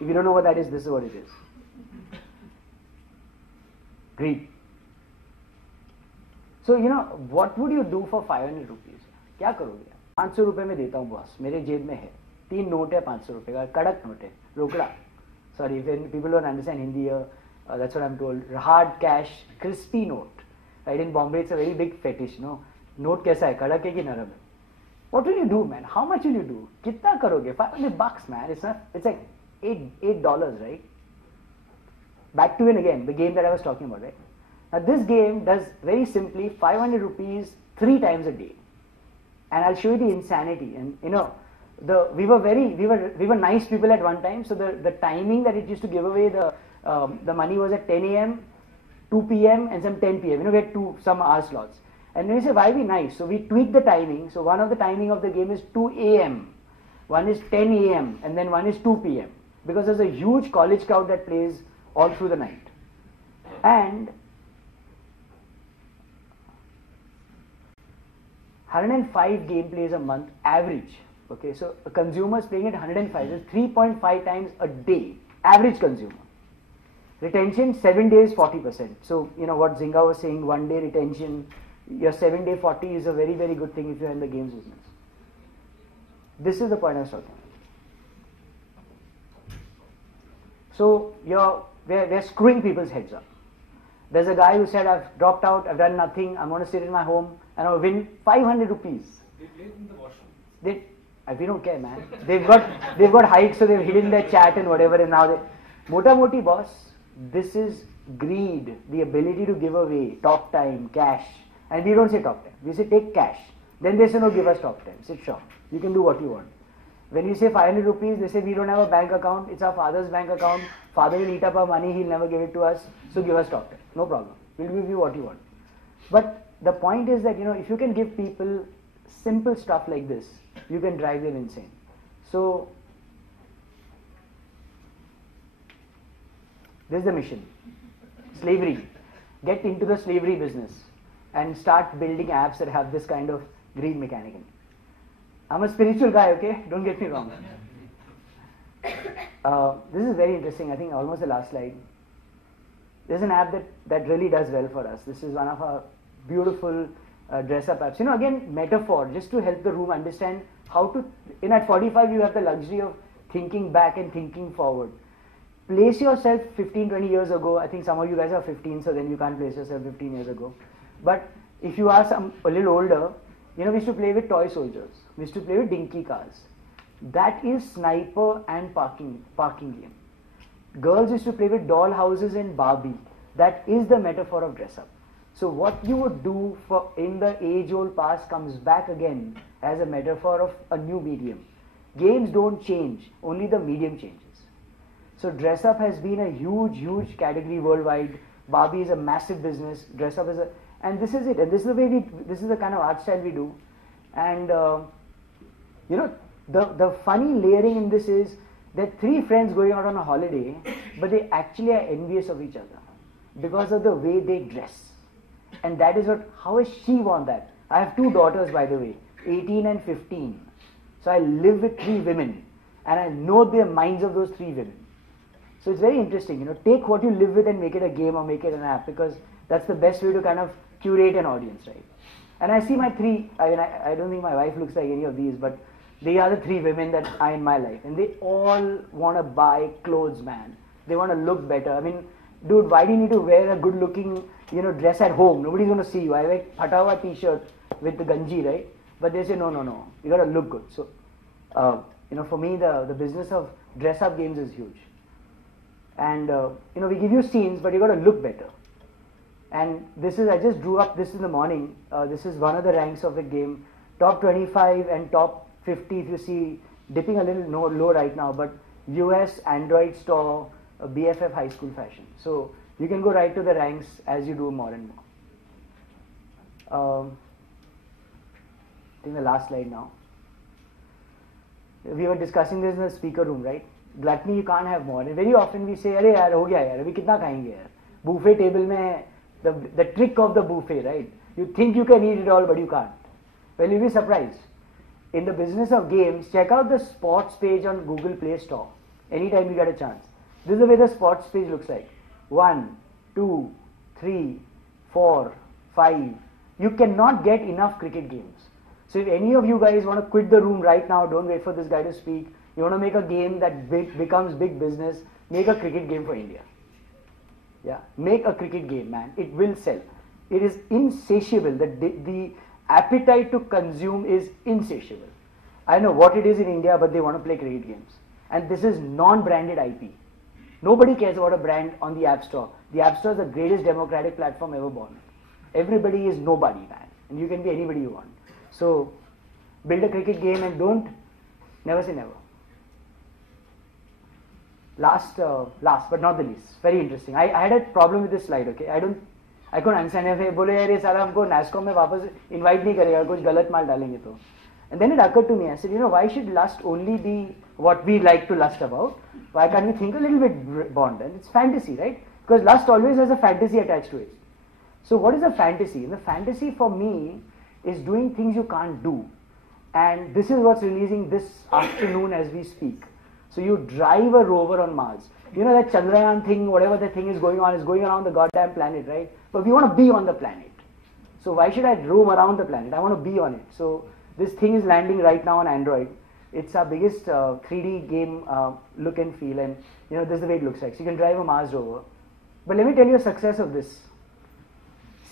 If you don't know what that is, this is what it is. Greed. So, what would you do for 500 rupees? क्या करोगे? 500 रुपए में देता हूँ boss, मेरे जेब में है 3 नोट है 500 रुपए का, कड़क नोट है, रोकड़ा. Sorry, when people don't understand Hindi, that's what I'm told. Hard cash, crispy note. Right, in Bombay, it's a very big fetish, no? Note कैसा है, कड़क है कि नरम है? What will you do, man? How much will you do? कितना करोगे? $500, man. It's like $8, right? Back to it again, the game that I was talking about, right? Now this game does very simply 500 rupees 3 times a day. And I'll show you the insanity. And we were nice people at one time. So the timing that it used to give away the money was at 10 a.m., 2 p.m. and some 10 p.m. We had some hour slots. And then we say, why be nice? So we tweak the timing. So one of the timing of the game is 2 a.m., one is 10 a.m. and then one is 2 p.m. because there's a huge college crowd that plays all through the night. And 105 gameplays a month average. Okay, so a consumer is playing at 105, is 3.5 times a day, average consumer. Retention 7 days 40%. So what Zinga was saying, 1 day retention, your 7 day 40 is a very, very good thing if you're in the games business. This is the point I was talking about. So we're screwing people's heads up. There's a guy who said, I've dropped out, I've done nothing, I'm going to sit in my home and I'll win 500 rupees. They played in the washroom. We don't care, man. They've got hikes, so they've hidden their chat and whatever, and now Mota Moti boss, this is greed, the ability to give away talk time, cash. And we don't say talk time, we say take cash. Then they say, no, give us talk time. Say, sure, you can do what you want. When you say 500 rupees, they say we don't have a bank account, it's our father's bank account, father will eat up our money, he'll never give it to us, so give us talk time. No problem, we'll give you what you want. But the point is that, if you can give people simple stuff like this, you can drive them insane. So, this is the mission. Slavery. Get into the slavery business and start building apps that have this kind of greed mechanic in it. I'm a spiritual guy, okay? Don't get me wrong. This is very interesting. I think almost the last slide. There's an app that really does well for us. This is one of our beautiful dress-up apps. Again, metaphor, just to help the room understand how to... at 45, you have the luxury of thinking back and thinking forward. Place yourself 15, 20 years ago. I think some of you guys are 15, so then you can't place yourself 15 years ago. But if you are a little older, we used to play with toy soldiers. We used to play with dinky cars. That is sniper and parking game. Girls used to play with doll houses and Barbie. That is the metaphor of dress up. So what you would do in the age-old past comes back again as a metaphor of a new medium. Games don't change, only the medium changes. So dress up has been a huge, huge category worldwide. Barbie is a massive business. Dress up is and this is it. And this is the way this is the kind of art style we do. And the funny layering in this is that 3 friends going out on a holiday, but they actually are envious of each other because of the way they dress. And that is how does she want that? I have 2 daughters, by the way, 18 and 15. So I live with 3 women and I know the minds of those 3 women. So it's very interesting, take what you live with and make it a game or make it an app, because that's the best way to kind of curate an audience, right? And I see my three, I don't think my wife looks like any of these, but they are the three women that are in my life, and they all want to buy clothes, man. They want to look better. I mean, dude, why do you need to wear a good looking, dress at home? Nobody's going to see you. I wear Phatawa t-shirt with the ganji, right? But they say, no, you got to look good. So, for me, the business of dress-up games is huge. And, we give you scenes, but you got to look better. And I just drew up this in the morning. This is one of the ranks of the game. Top 25 and top 50, if you see, dipping a little low right now, but US Android store, BFF high school fashion. So you can go right to the ranks as you do more and more. I think the last slide now. We were discussing this in the speaker room, right? Gluttony, you can't have more. And very often we say, "Arey yaar, ho gaya yaar, abhi kitna khayenge yaar?" Buffet table mein, the trick of the buffet, right? You think you can eat it all, but you can't. Well, you'll be surprised. In the business of games, check out the sports page on Google Play Store anytime you get a chance. This is the way the sports page looks like. 1, 2, 3, 4, 5. You cannot get enough cricket games. So if any of you guys want to quit the room right now, don't wait for this guy to speak. You want to make a game that becomes big business, make a cricket game for India. Yeah, make a cricket game, man. It will sell. It is insatiable. The appetite to consume is insatiable. I know what it is in India, but they want to play cricket games. And this is non-branded IP. Nobody cares about a brand on the App Store. The App Store is the greatest democratic platform ever born. Everybody is nobody, man. And you can be anybody you want. So, build a cricket game and never say never. Last but not the least, very interesting. I had a problem with this slide, okay? I couldn't understand if बोले यार ये साला हमको nasscom में वापस invite नहीं करेगा, कुछ गलत माल डालेंगे तो. And then it occurred to me, I said, why should lust only be what we like to lust about? Why can't we think a little bit beyond? And it's fantasy, right? Because lust always has a fantasy attached to it. So what is a fantasy? And the fantasy for me is doing things you can't do. And this is what's releasing this afternoon as we speak. So you drive a rover on Mars. You know that Chandrayaan thing, whatever the thing is going around the goddamn planet, right? But we want to be on the planet. So why should I roam around the planet? I want to be on it. So this thing is landing right now on Android. It's our biggest 3D game look and feel, and this is the way it looks like. So you can drive a Mars rover. But let me tell you the success of this.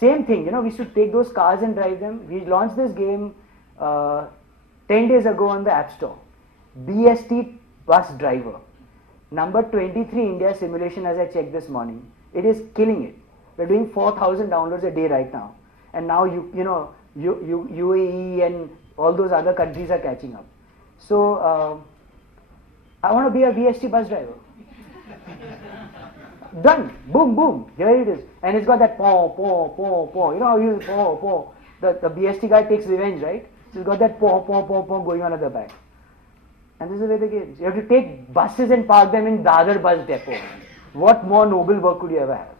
Same thing, we should take those cars and drive them. We launched this game 10 days ago on the App Store. BST Bus Driver. Number 23 India simulation as I checked this morning. It is killing it. We're doing 4,000 downloads a day right now. And now UAE and all those other countries are catching up. So I want to be a BST bus driver. Done. Boom, boom. Here it is. And it's got that paw, paw, paw, paw. You know how you use paw, paw. The BST guy takes revenge, right? So it's got that paw, paw, paw, paw going on at the back. And this is the way the game is. You have to take buses and park them in Dadar bus depot. What more noble work could you ever have?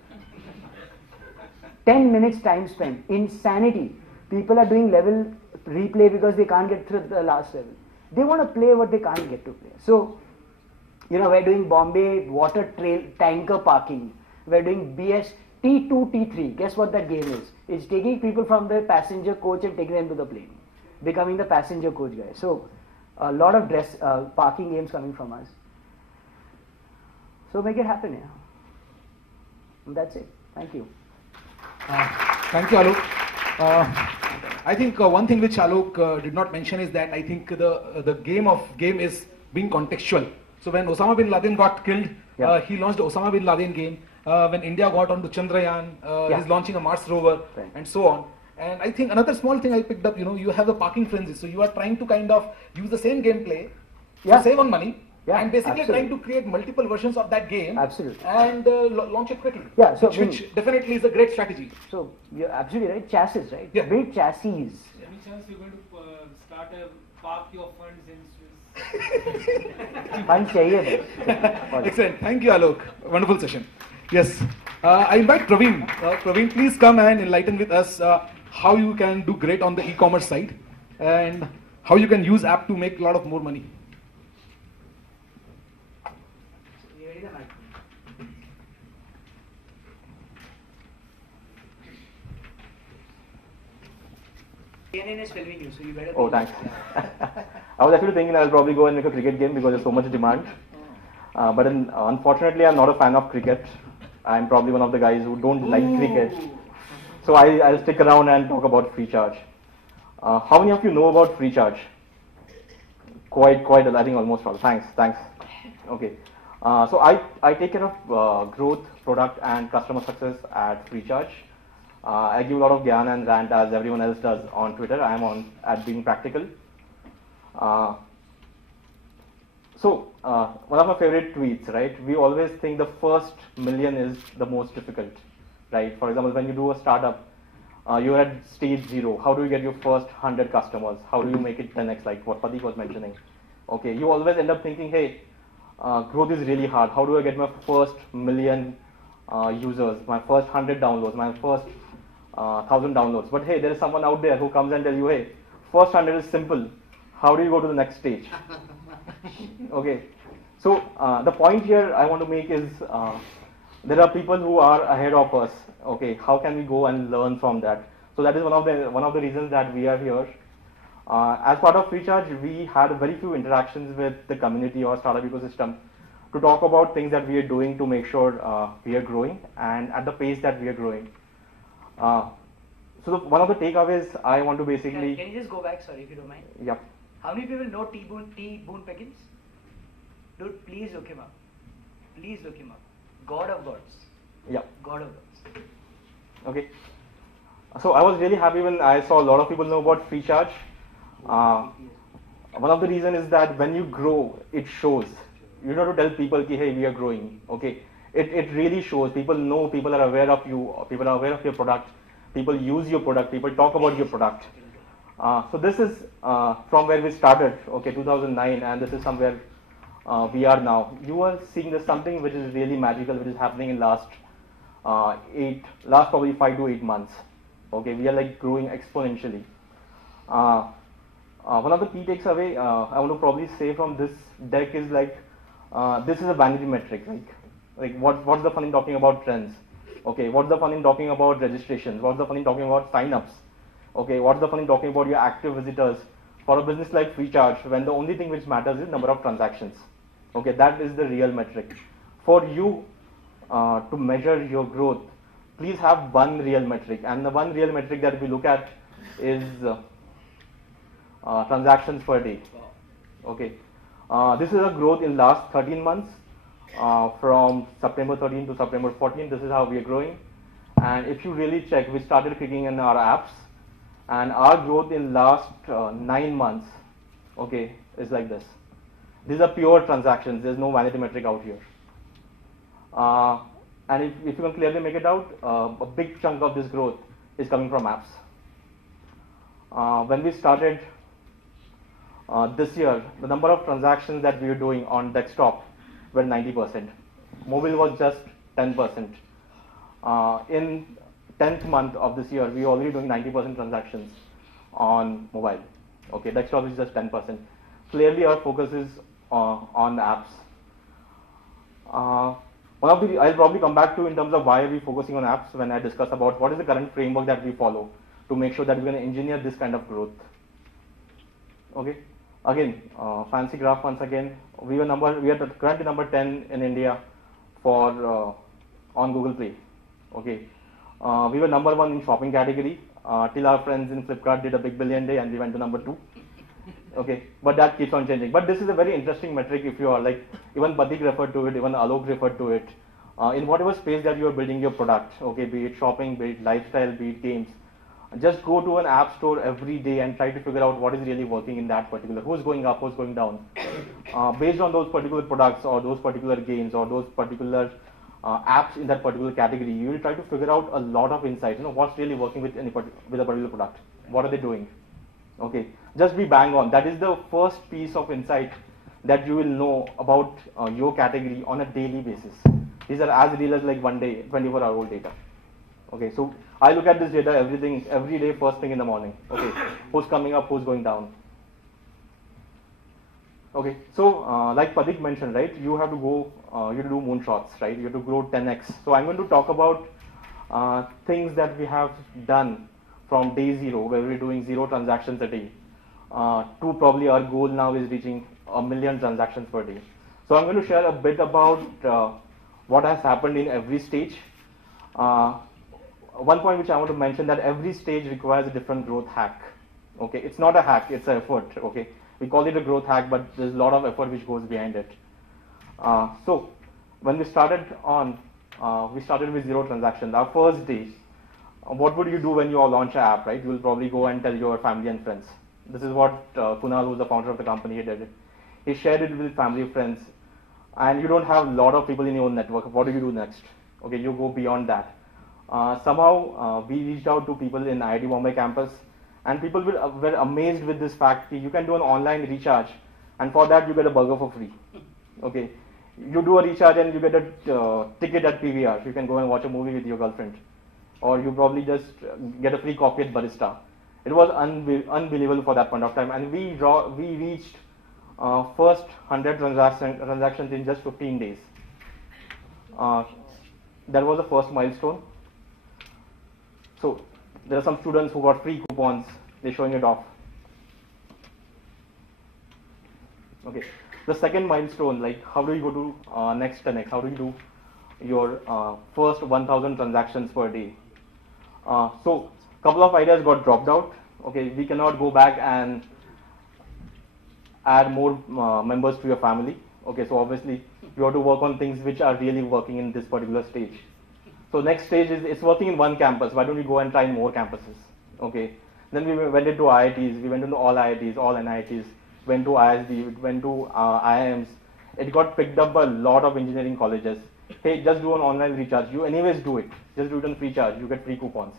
10 minutes time spent. Insanity. People are doing level replay because they can't get through the last level. They want to play what they can't get to play. So, we're doing Bombay water trail tanker parking. We're doing BS T2, T3. Guess what that game is? It's taking people from the passenger coach and taking them to the plane. Becoming the passenger coach guy. So, a lot of parking games coming from us. So make it happen, yeah. And that's it. Thank you. Thank you, Alok. I think one thing which Alok did not mention is that I think the game is being contextual. So when Osama bin Laden got killed, he launched the Osama bin Laden game. When India got onto Chandrayaan, he's launching a Mars rover, and so on. And I think another small thing I picked up, you have the parking frenzy. So you are trying to kind of use the same gameplay to save on money. Yeah, and basically trying to create multiple versions of that game. Absolutely. And launch it quickly. Yeah, so which definitely is a great strategy. So you're absolutely right. Chassis, right? Yeah. Build chassis. Any chance you're going to start a park your funds in Swiss? Fund chahiye. Excellent. Thank you, Alok. Wonderful session. Yes. I invite Pravin. Pravin, please come and enlighten with us how you can do great on the e-commerce side and how you can use app to make a lot of more money. CNN is filming you, so you better. Oh, thanks. I was actually thinking I'll probably go and make a cricket game because there's so much demand. But unfortunately, I'm not a fan of cricket. I'm probably one of the guys who don't like cricket. So I'll stick around and talk about Freecharge. How many of you know about Freecharge? Quite I think almost all. Thanks. Okay. So I take care of growth, product and customer success at Freecharge. I give a lot of gyan and rant as everyone else does on Twitter. I am on at being practical. So one of my favorite tweets, right? We always think the first million is the most difficult, right? For example, when you do a startup, you're at stage 0. How do you get your first 100 customers? How do you make it 10x, like what Pathik was mentioning? Okay, you always end up thinking, hey, growth is really hard. How do I get my first million users, my first 100 downloads, my first 1,000 downloads? But hey, there is someone out there who comes and tells you, hey, first 100 is simple. How do you go to the next stage? Okay, so the point here I want to make is there are people who are ahead of us. Okay, how can we go and learn from that? So that is one of the reasons that we are here. As part of Freecharge, we had very few interactions with the community or startup ecosystem to talk about things that we are doing to make sure we are growing and at the pace that we are growing. So one of the takeaways I want to basically. Can you just go back? Sorry, if you don't mind. Yep. How many people know T. Boone Pickens? Dude, please look him up. Please look him up. God of gods. Yeah. God of gods. Okay. So I was really happy when I saw a lot of people know about Freecharge. One of the reasons is that when you grow, it shows. You don't have to tell people, hey, we are growing. Okay. It really shows. People know, people are aware of you, people are aware of your product, people use your product, people talk about your product. So this is from where we started, okay, 2009, and this is somewhere we are now. You are seeing this something which is really magical, which is happening in last probably 5 to 8 months. Okay, we are like growing exponentially. One of the key takes away I want to probably say from this deck is like this is a vanity metric. Like what's the fun in talking about trends? Okay, what's the fun in talking about registrations? What's the fun in talking about signups? Okay, what's the fun in talking about your active visitors for a business like Freecharge when the only thing which matters is number of transactions? Okay, that is the real metric. For you to measure your growth, please have one real metric, and the one real metric that we look at is transactions per day. Okay, this is a growth in last 13 months from September 13 to September 14. This is how we are growing, and if you really check, we started kicking in our apps, and our growth in last 9 months, okay, is like this. These are pure transactions. There's no vanity metric out here. And if you can clearly make it out, a big chunk of this growth is coming from apps. When we started this year, the number of transactions that we were doing on desktop were 90%. Mobile was just 10%. In 10th month of this year, we are already doing 90% transactions on mobile. Okay, desktop is just 10%. Clearly, our focus is on apps. I'll probably come back to in terms of why are we focusing on apps when I discuss about what is the current framework that we follow to make sure that we're going to engineer this kind of growth. Okay, again, fancy graph once again. We are currently number 10 in India for on Google Play. Okay, we were number 1 in shopping category till our friends in Flipkart did a big billion day and we went to number 2. Okay, but that keeps on changing. But this is a very interesting metric if you are like, even Pathik referred to it, even Alok referred to it. In whatever space that you are building your product, okay, be it shopping, be it lifestyle, be it games, just go to an app store every day and try to figure out what is really working in that particular, who's going up, who's going down. Based on those particular products or those particular games or those particular apps in that particular category, you will try to figure out a lot of insights. You know, what's really working with a particular product? What are they doing? Okay, just be bang on. That is the first piece of insight that you will know about your category on a daily basis. These are as real as like one day, 24-hour-old data. Okay, so I look at this data every day, first thing in the morning. Okay, who's coming up, who's going down. Okay, so like Pathik mentioned, right, you have to go, you have to do moonshots, right, you have to grow 10x. So I'm going to talk about things that we have done from day zero, where we're doing 0 transactions a day, to probably our goal now is reaching 1 million transactions per day. So I'm going to share a bit about what has happened in every stage. One point which I want to mention, that every stage requires a different growth hack. Okay, it's not a hack, it's an effort. Okay, we call it a growth hack, but there's a lot of effort which goes behind it. So when we started with 0 transactions. Our first day, what would you do when you launch an app, right? You will probably go and tell your family and friends. This is what Kunal, who's the founder of the company, he did it. He shared it with family and friends, and you don't have a lot of people in your own network. What do you do next? Okay, you go beyond that. Somehow we reached out to people in IIT Bombay campus, and people were amazed with this fact. You can do an online recharge, and for that you get a burger for free. Okay, you do a recharge and you get a ticket at PVR. You can go and watch a movie with your girlfriend, or you probably just get a free coffee at Barista. It was unbelievable for that point of time, and we reached first 100 transactions in just 15 days. That was the first milestone. So there are some students who got free coupons. They're showing it off. Okay. The second milestone, like how do you go to next 10x? How do you do your first 1,000 transactions per day? So couple of ideas got dropped out. Okay, we cannot go back and add more members to your family. Okay, so obviously you have to work on things which are really working in this particular stage. So next stage is, it's working in one campus. Why don't we go and try more campuses? Okay. Then we went into IITs. We went into all IITs, all NITs. Went to ISD. Went to IIMs. It got picked up by a lot of engineering colleges. Hey, just do an online recharge. You anyways do it. Just do it on Freecharge. You get free coupons.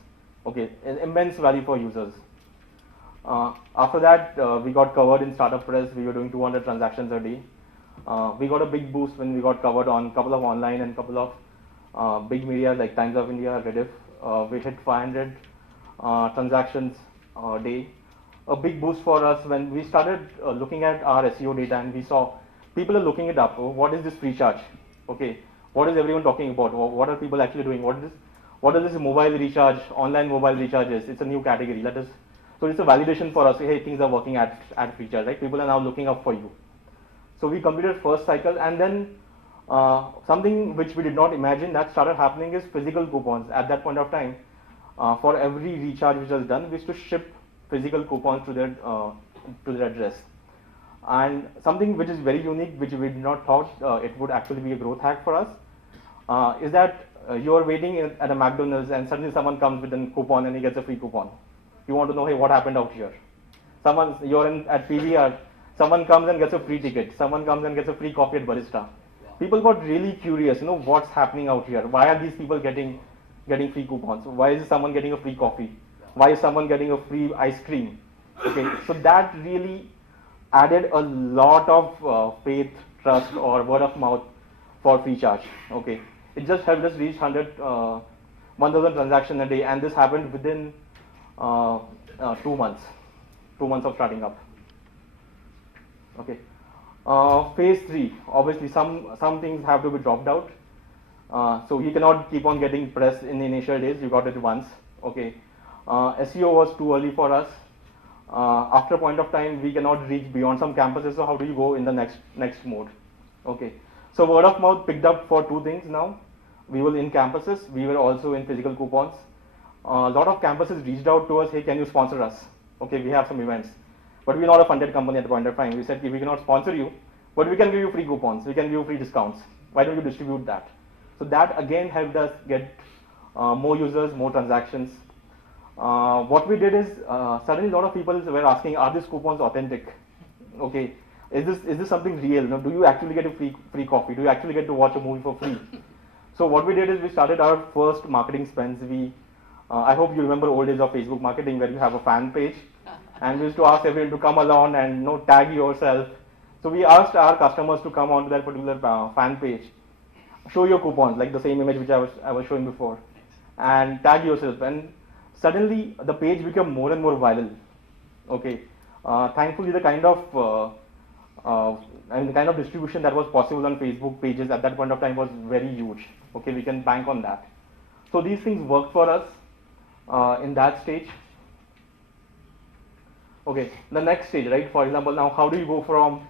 Okay, immense value for users. After that, we got covered in Startup Press. We were doing 200 transactions a day. We got a big boost when we got covered on a couple of online and couple of big media like Times of India, Rediff. We hit 500 transactions a day. A big boost for us when we started looking at our SEO data, and we saw people are looking it up. Oh, what is this Freecharge? Okay, what is everyone talking about? What are people actually doing? What is this mobile recharge, online mobile recharge is? It's a new category. So it's a validation for us. Hey, things are working at Freecharge, right? People are now looking up for you. So we completed first cycle, and then something which we did not imagine that started happening is physical coupons. At that point of time, for every recharge which was done, we used to ship physical coupons to their address. And something which is very unique, which we did not thought it would actually be a growth hack for us, is that you are waiting at a McDonald's and suddenly someone comes with a coupon and he gets a free coupon. You want to know, hey, what happened out here? You're at PVR, someone comes and gets a free ticket. Someone comes and gets a free coffee at Barista. People got really curious, what's happening out here? Why are these people getting free coupons? Why is someone getting a free coffee? Why is someone getting a free ice cream? Okay, so that really added a lot of faith, trust, or word of mouth for Freecharge. Okay, it just helped us reach 1,000 transactions a day, and this happened within 2 months. 2 months of starting up. Okay. Phase 3, obviously some things have to be dropped out. So you cannot keep on getting press in the initial days. You got it once. Okay. SEO was too early for us. After a point of time, we cannot reach beyond some campuses. So how do you go in the next mode? Okay. So word of mouth picked up for 2 things now. We were in campuses. We were also in physical coupons. A lot of campuses reached out to us. Hey, can you sponsor us? Okay, we have some events. But we're not a funded company at the point of time. We said, we cannot sponsor you, but we can give you free coupons. We can give you free discounts. Why don't you distribute that? So that again helped us get more users, more transactions. What we did is suddenly a lot of people were asking, are these coupons authentic? Okay, is this something real? Do you actually get a free coffee? Do you actually get to watch a movie for free? So what we did is we started our first marketing spends. I hope you remember old days of Facebook marketing where you have a fan page, and we used to ask everyone to come along and tag yourself. So we asked our customers to come onto that particular fan page, show your coupons, like the same image which I was showing before, and tag yourself. And suddenly the page became more and more viral. Okay, thankfully the kind of distribution that was possible on Facebook pages at that point of time was very huge. Okay, we can bank on that. So these things worked for us in that stage. Okay, the next stage, right? For example, now how do you go from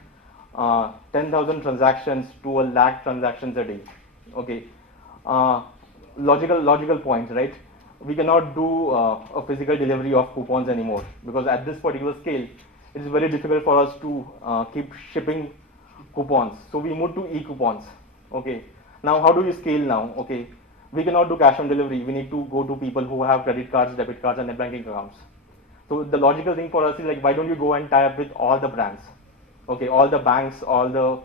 10,000 transactions to a lakh transactions a day? Okay, logical points, right? We cannot do a physical delivery of coupons anymore because at this particular scale, it is very difficult for us to keep shipping coupons. So we moved to e-coupons. Okay, now how do we scale now? Okay, we cannot do cash on delivery. We need to go to people who have credit cards, debit cards, and net banking accounts. So the logical thing for us is like, why don't you go and tie up with all the brands? Okay, all the banks, all the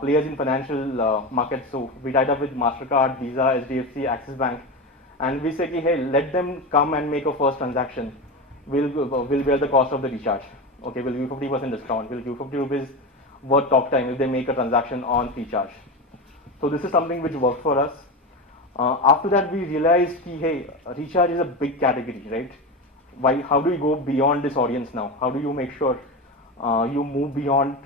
players in financial markets. So we tied up with MasterCard, Visa, HDFC, Axis Bank, and we said, hey, let them come and make a first transaction. We'll bear the cost of the recharge. Okay, we'll give 50% discount. We'll give 50 rupees worth talk time if they make a transaction on Freecharge. So this is something which worked for us. After that, we realized, hey, recharge is a big category, right? How do you go beyond this audience now? How do you make sure you move beyond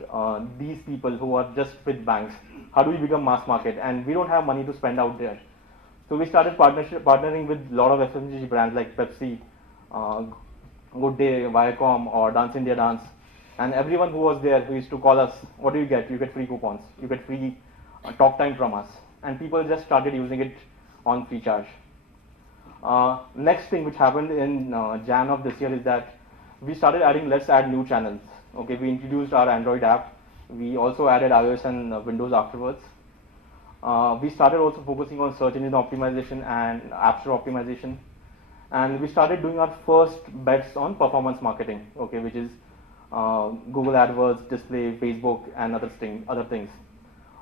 these people who are just with banks? How do we become mass market? And we don't have money to spend out there. So we started partnering with a lot of FMCG brands like Pepsi, Good Day, Viacom, or Dance India Dance. And everyone who was there who used to call us, what do you get? You get free coupons. You get free talk time from us. And people just started using it on Freecharge. Next thing which happened in Jan of this year is that we started adding let's add new channels. Okay, we introduced our Android app. We also added iOS and Windows afterwards. We started also focusing on search engine optimization and app store optimization. And we started doing our first bets on performance marketing, okay, which is Google AdWords, display, Facebook, and other things.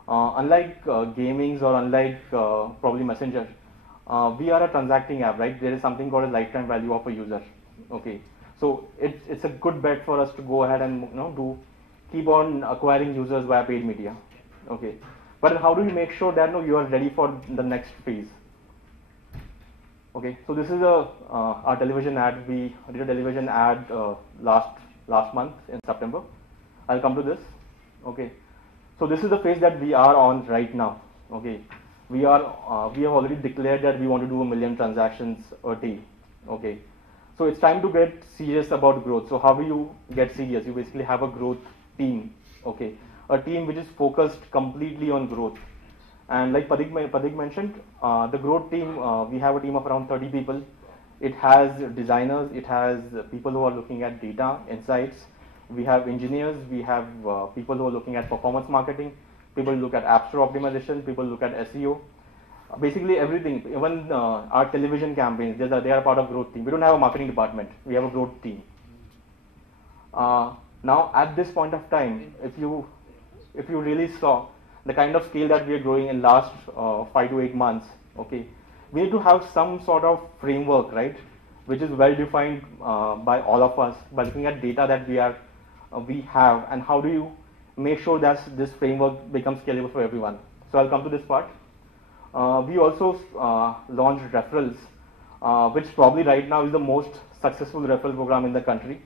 Unlike gamings or unlike probably Messenger, we are a transacting app, right? There is something called a lifetime value of a user. Okay, so it's a good bet for us to go ahead and keep on acquiring users via paid media. Okay, but how do we make sure that you are ready for the next phase? Okay, so this is our television ad. We did a television ad last month in September. I'll come to this. Okay, so this is the phase that we are on right now. Okay, we have already declared that we want to do 1 million transactions a day. Okay, so it's time to get serious about growth. So how do you get serious? You basically have a growth team. Okay, a team which is focused completely on growth. And like Pathik mentioned, the growth team, we have a team of around 30 people. It has designers, it has people who are looking at data, insights. We have engineers, we have people who are looking at performance marketing, people look at app store optimization, people look at SEO. Basically everything, even our television campaigns, they are part of growth team. We don't have a marketing department, we have a growth team. Now at this point of time, if you really saw the kind of scale that we are growing in last 5 to 8 months, okay, we need to have some sort of framework, right, which is well defined by all of us by looking at data that we have, and how do you make sure that this framework becomes scalable for everyone. So I'll come to this part. We also launched referrals, which probably right now is the most successful referral program in the country.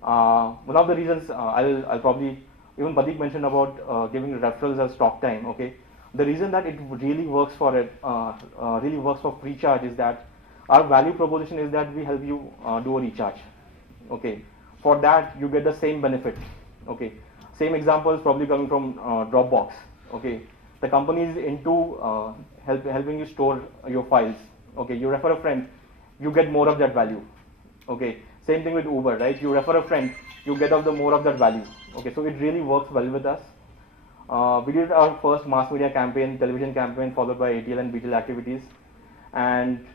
One of the reasons I'll probably, even Pathik mentioned about giving referrals as talk time. Okay, the reason that it really works for Freecharge is that our value proposition is that we help you do a recharge. Okay, for that you get the same benefit. Okay, same example is probably coming from Dropbox. Okay, the company is into helping you store your files. Okay, you refer a friend, you get more of that value. Okay, same thing with Uber, right? You refer a friend, you get more of that value. Okay, so it really works well with us. We did our first mass media campaign, television campaign, followed by ATL and BTL activities, and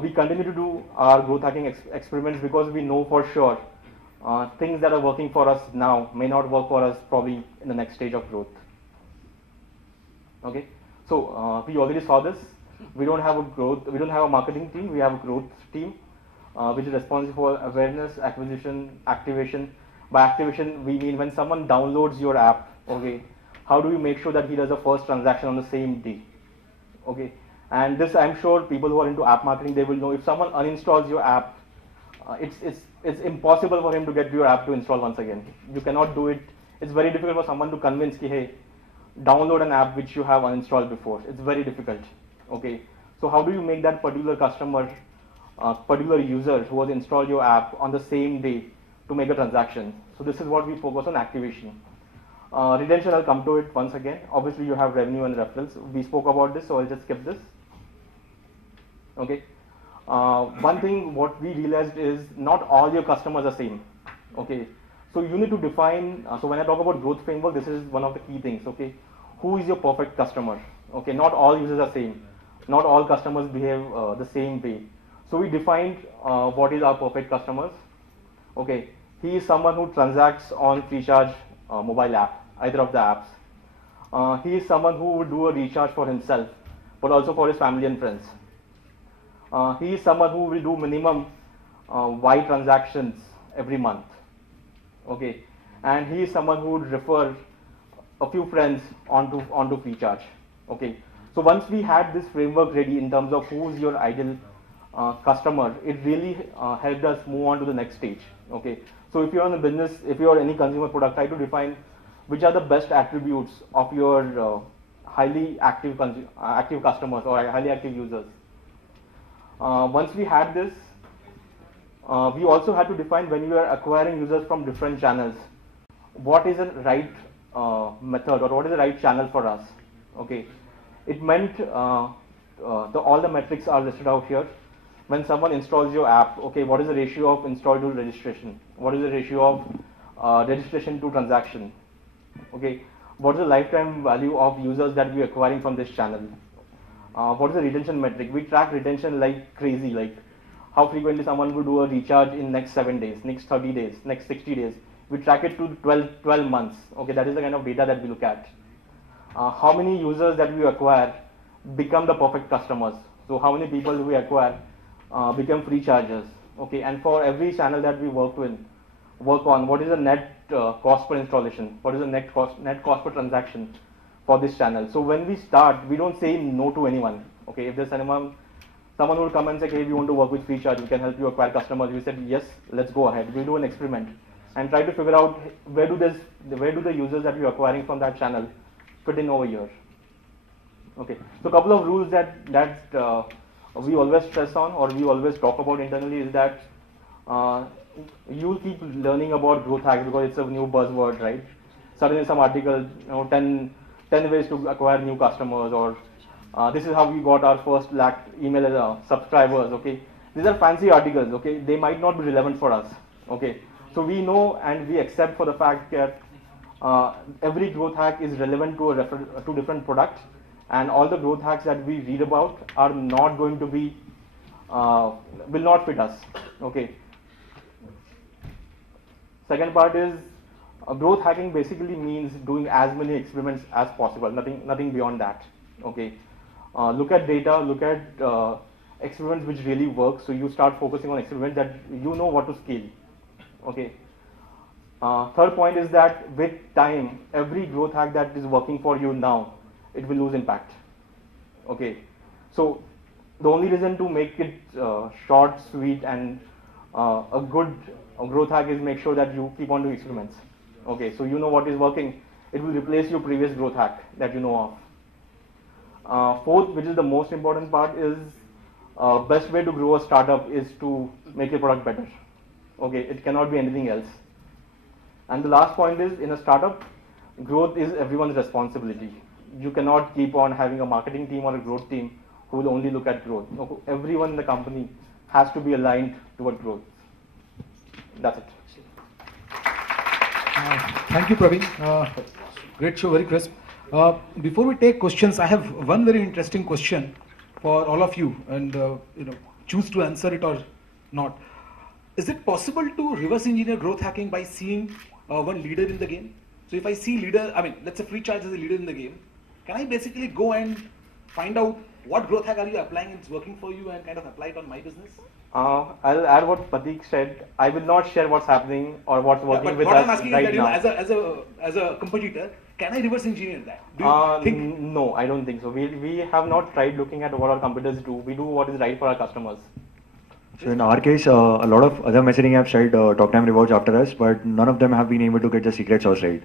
we continue to do our growth hacking experiments because we know for sure things that are working for us now may not work for us probably in the next stage of growth. Okay, so we already saw this. We don't have a marketing team. We have a growth team, which is responsible for awareness, acquisition, activation. By activation, we mean when someone downloads your app. Okay, how do we make sure that he does a first transaction on the same day? Okay, and this I'm sure people who are into app marketing, they will know if someone uninstalls your app, it's impossible for him to get your app to install once again. You cannot do it. It's very difficult for someone to convince ki, hey, download an app which you have uninstalled before. It's very difficult. Okay, so how do you make that particular customer, particular user who has installed your app on the same day to make a transaction. So this is what we focus on, activation. Retention, I'll come to it once again. Obviously, you have revenue and referrals. We spoke about this, so I'll just skip this. Okay. One thing what we realized is not all your customers are same. Okay. So you need to define. So when I talk about growth framework, this is one of the key things. Okay. Who is your perfect customer? Okay. Not all users are same. Not all customers behave the same way. So we defined what is our perfect customers. Okay. He is someone who transacts on Freecharge mobile app, either of the apps. He is someone who would do a recharge for himself, but also for his family and friends. He is someone who will do minimum Y transactions every month. Okay, and he is someone who would refer a few friends onto Freecharge. Okay, so once we had this framework ready in terms of who is your ideal customer, it really helped us move on to the next stage. Okay, so if you're in a business, if you're any consumer product, try to define which are the best attributes of your highly active customers or highly active users. Once we had this, we also had to define, when we are acquiring users from different channels, what is the right method or what is the right channel for us. Okay, it meant all the metrics are listed out here. When someone installs your app, okay, what is the ratio of install to registration? What is the ratio of registration to transaction? Okay, what is the lifetime value of users that we are acquiring from this channel? What is the retention metric? We track retention like crazy, like how frequently someone will do a recharge in next 7 days, next 30 days, next 60 days. We track it to 12 months. Okay, that is the kind of data that we look at. How many users that we acquire become the perfect customers? So how many people we acquire become free chargers? Okay, and for every channel that we work on, what is the net cost per installation? What is the net cost per transaction for this channel? So when we start, we don't say no to anyone. Okay, if there's someone who will come and say, hey, we want to work with Freecharge, we can help you acquire customers. We said, yes, let's go ahead. We'll do an experiment and try to figure out where do the users that we're acquiring from that channel fit in over here. Okay, so a couple of rules that we always stress on, or we always talk about internally, is that you'll keep learning about growth hacks because it's a new buzzword, right? Suddenly some article, 10 ways to acquire new customers, or this is how we got our first lakh email subscribers. Okay, these are fancy articles. Okay, they might not be relevant for us. Okay, so we know and we accept for the fact that every growth hack is relevant to different products, and all the growth hacks that we read about are not going to be will not fit us. Okay. Second part is growth hacking basically means doing as many experiments as possible, nothing beyond that. Okay, look at data, look at experiments which really work, so you start focusing on experiments that you know what to scale. Okay. Third point is that with time, every growth hack that is working for you now, it will lose impact. Okay, so the only reason to make it short, sweet, and a good growth hack is make sure that you keep on doing experiments. Okay, so you know what is working, it will replace your previous growth hack that you know of. Fourth, which is the most important part, is best way to grow a startup is to make your product better. Okay, it cannot be anything else. And the last point is, in a startup, growth is everyone's responsibility. You cannot keep on having a marketing team or a growth team who will only look at growth. No, everyone in the company has to be aligned toward growth. That's it. Thank you, Pravin. Great show, very crisp. Before we take questions, I have one very interesting question for all of you, and choose to answer it or not. Is it possible to reverse engineer growth hacking by seeing one leader in the game? So if I see leader, let's say Freecharge is a leader in the game, can I basically go and find out what growth hack are you applying and it's working for you and kind of apply it on my business? I'll add what Pathik said. I will not share what's happening or what's working with us right now. But what I'm asking is that, as a competitor, can I reverse engineer that? Do you think? No, I don't think so. We have not tried looking at what our competitors do. We do what is right for our customers. So in our case, a lot of other messaging apps tried talk time rewards after us, but none of them have been able to get the secret sauce right.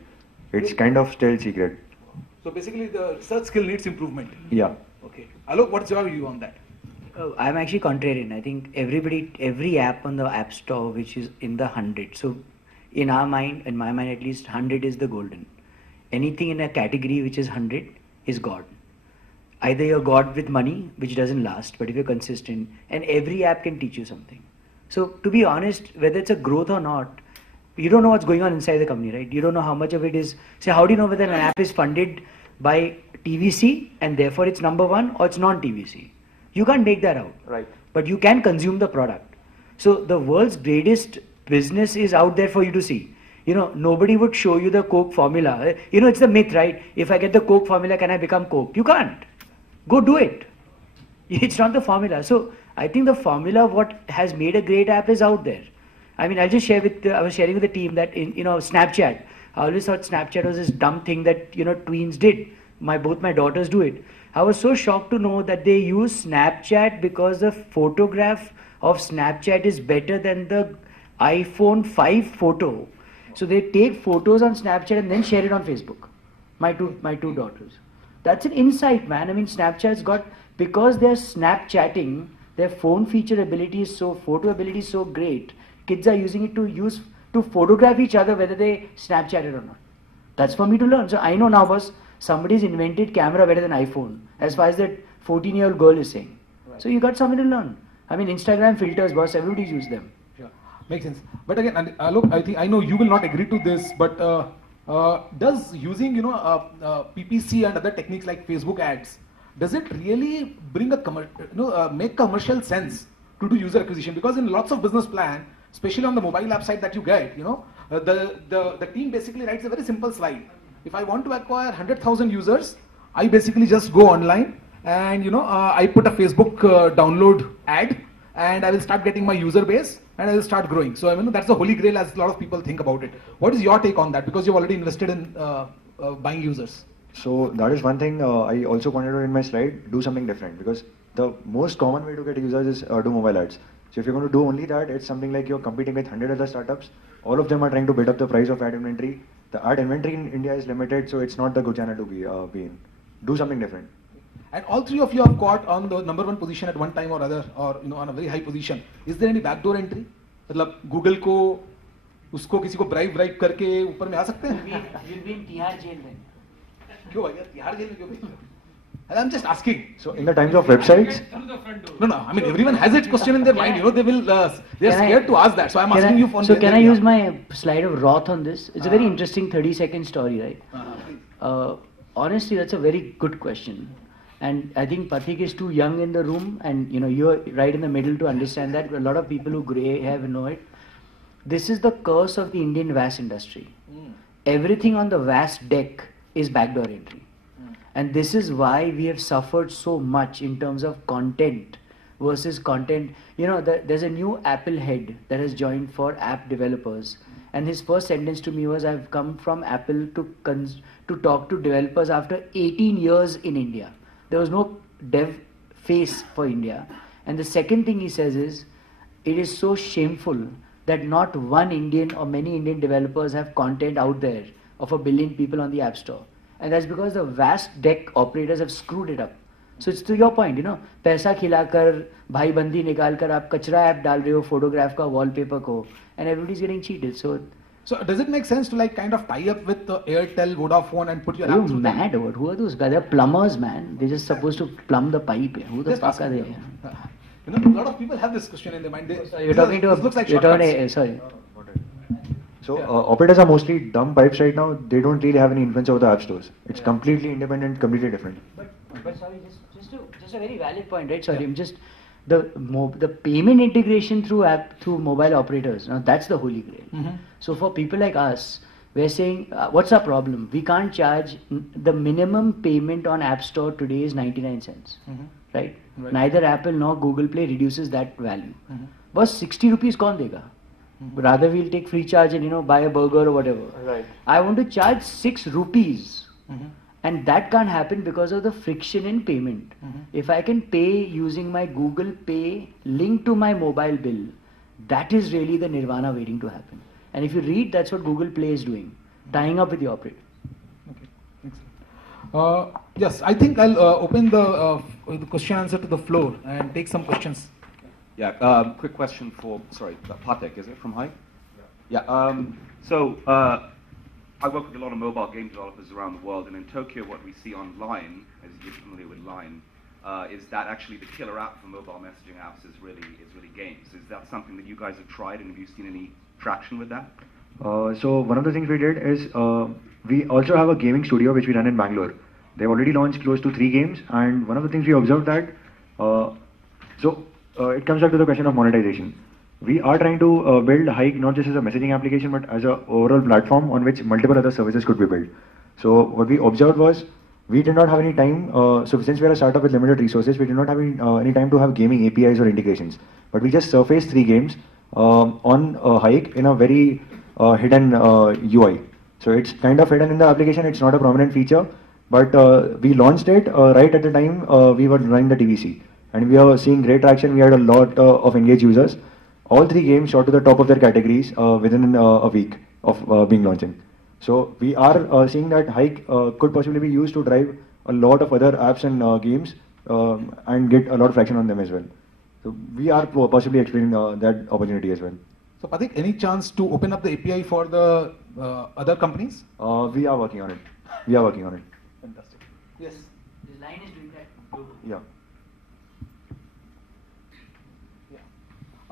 It's kind of still secret. So basically the research skill needs improvement. Yeah. Okay. Alok, what's your view on that? I'm actually contrarian. I think every app on the App Store which is in the 100. So in our mind, in my mind at least, 100 is the golden. Anything in a category which is 100 is God. Either you're God with money, which doesn't last, but if you're consistent, and every app can teach you something. So to be honest, whether it's a growth or not, you don't know what's going on inside the company, right? You don't know how much of it is, say, how do you know whether an app is funded by TVC and therefore it's number one, or it's non-TVC? You can't make that out. Right. But you can consume the product. So the world's greatest business is out there for you to see. You know, nobody would show you the Coke formula. You know, it's the myth, right? If I get the Coke formula, can I become Coke? You can't. Go do it. It's not the formula. So I think the formula of what has made a great app is out there. I mean, I'll just share with, I was sharing with the team that in, Snapchat, I always thought Snapchat was this dumb thing that, tweens did. Both my daughters do it. I was so shocked to know that they use Snapchat because the photograph of Snapchat is better than the iPhone 5 photo. So they take photos on Snapchat and then share it on Facebook. My two daughters. That's an insight, man. I mean, Snapchat's got, because they're Snapchatting, their phone feature ability is photo ability is so great. Kids are using it to photograph each other whether they Snapchat it or not. That's for me to learn. So I know now, boss, somebody's invented camera better than iPhone, as far as that 14-year-old girl is saying. Right. So you got something to learn. I mean, Instagram filters, boss, everybody use them. Yeah, makes sense. But again, Alok, I know you will not agree to this, but does using PPC and other techniques like Facebook ads, does it really bring make commercial sense to do user acquisition? Because in lots of business plan, especially on the mobile app side that you get, the team basically writes a very simple slide. If I want to acquire 100,000 users, I basically just go online and I put a Facebook download ad, and I will start getting my user base and I will start growing. So that's the holy grail as a lot of people think about it. What is your take on that? Because you've already invested in buying users. So that is one thing I also pointed out in my slide, do something different, because the most common way to get users is do mobile ads. So if you're going to do only that, it's something like you're competing with 100 other startups. All of them are trying to bid up the price of ad inventory. The ad inventory in India is limited, so it's not the good channel to be in. Do something different. And all three of you have got on the number one position at one time or other, or on a very high position. Is there any backdoor entry? मतलब Google को उसको किसी को bribe करके ऊपर में आ सकते हैं? You'll be in Tihar jail then. क्यों भाई? तिहाड़ जेल में क्यों भेज? I'm just asking. So in the times of websites, no. I mean, everyone has its question in their mind. They will. They are scared to ask that. So I'm asking you for. So can I use my slide of Roth on this? It's a very interesting 30-second story, right? Honestly, that's a very good question. And I think Pathik is too young in the room, and you're right in the middle to understand that. A lot of people who gray have know it. This is the curse of the Indian VAS industry. Everything on the VAS deck is backdoor entry. And this is why we have suffered so much in terms of content versus content. There's a new Apple head that has joined for app developers. And his first sentence to me was, I've come from Apple to talk to developers after 18 years in India. There was no dev face for India. And the second thing he says is, it is so shameful that not one Indian or many Indian developers have content out there of 1 billion people on the App Store. And that's because the vast deck operators have screwed it up. So it's to your point, पैसा खिलाकर भाई बंदी निकालकर आप कचरा app डाल रहे हो photograph का wallpaper को, and everybody's getting cheated. So does it make sense to kind of tie up with Airtel, Vodafone and put your app? You're mad, or who are those guys? They're plumbers, man. They're just supposed to plumb the pipe. Who the fuck are they? A lot of people have this question in their mind. You're talking to looks like sorry. So operators are mostly dumb pipes right now. They don't really have any influence over the app stores. It's completely independent, completely different. But sorry, just a very valid point, right? Sorry, I'm just the payment integration through mobile operators. Now that's the holy grail. So for people like us, we're saying, what's our problem? We can't charge the minimum payment on App Store today is 99 cents, right? Neither Apple nor Google Play reduces that value. But 60 rupees kaun dega? Rather we'll take Freecharge and buy a burger or whatever. Right. I want to charge 6 rupees. And that can't happen because of the friction in payment. If I can pay using my Google Pay linked to my mobile bill, that is really the nirvana waiting to happen. And if you read, that's what Google Play is doing, tying up with the operator. Okay, Yes, I think I'll open the question answer to the floor and take some questions. Yeah, quick question for, sorry, Pathik, is it from High? Yeah. I work with a lot of mobile game developers around the world, and in Tokyo, what we see online, as you're familiar with Line, is that actually the killer app for mobile messaging apps is really games. Is that something that you guys have tried, and have you seen any traction with that? So one of the things we did is we also have a gaming studio which we run in Bangalore. They've already launched close to 3 games, and one of the things we observed that it comes back to the question of monetization. We are trying to build Hike not just as a messaging application but as an overall platform on which multiple other services could be built. So what we observed was we did not have any time. So since we are a startup with limited resources, we did not have any time to have gaming APIs or integrations. But we just surfaced 3 games on Hike in a very hidden UI. So it's kind of hidden in the application. It's not a prominent feature, but we launched it right at the time we were running the TVC, and we are seeing great traction. We had a lot of engaged users. All 3 games shot to the top of their categories within a week of being launching. So we are seeing that Hike could possibly be used to drive a lot of other apps and games and get a lot of traction on them as well. So we are possibly exploring that opportunity as well. So Pathik, any chance to open up the API for the other companies? We are working on it. We are working on it. Fantastic. Yes. This Line is doing that globally. Yeah.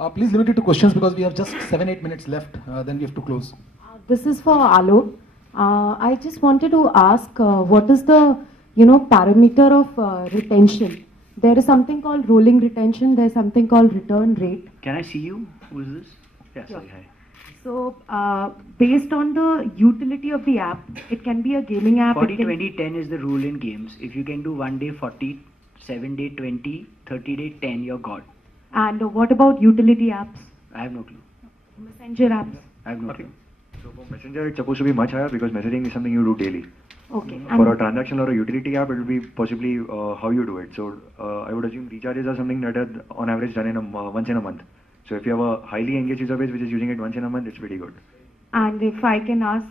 Please limit it to questions because we have just 7-8 minutes left. Then we have to close. This is for Alok. I just wanted to ask, what is the parameter of retention? There is something called rolling retention. There is something called return rate. Can I see you? Who is this? Yes. Yeah. Hi. So, based on the utility of the app, it can be a gaming app. 40, 20, 10 is the rule in games. If you can do 1 day 40, 7 day 20, 30 day 10, you're God. And what about utility apps? I have no clue. Messenger apps? I have no clue. So for Messenger, it's supposed to be much higher because messaging is something you do daily. Okay. For a transactional or a utility app, it will be possibly how you do it. So I would assume recharges are something that are on average done in once in a month. So if you have a highly engaged user base which is using it once in a month, it's pretty good. And if I can ask,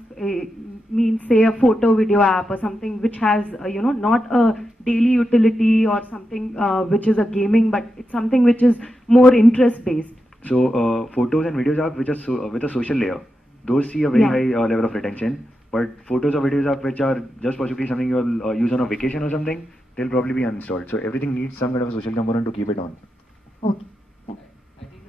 say a photo video app or something which has, not a daily utility or something which is a gaming, but it's something which is more interest based. So photos and videos app which are with a social layer, those see a very high level of retention. But photos or videos app which are just possibly something you'll use on a vacation or something, they'll probably be uninstalled. So everything needs some kind of a social component to keep it on. Okay. I think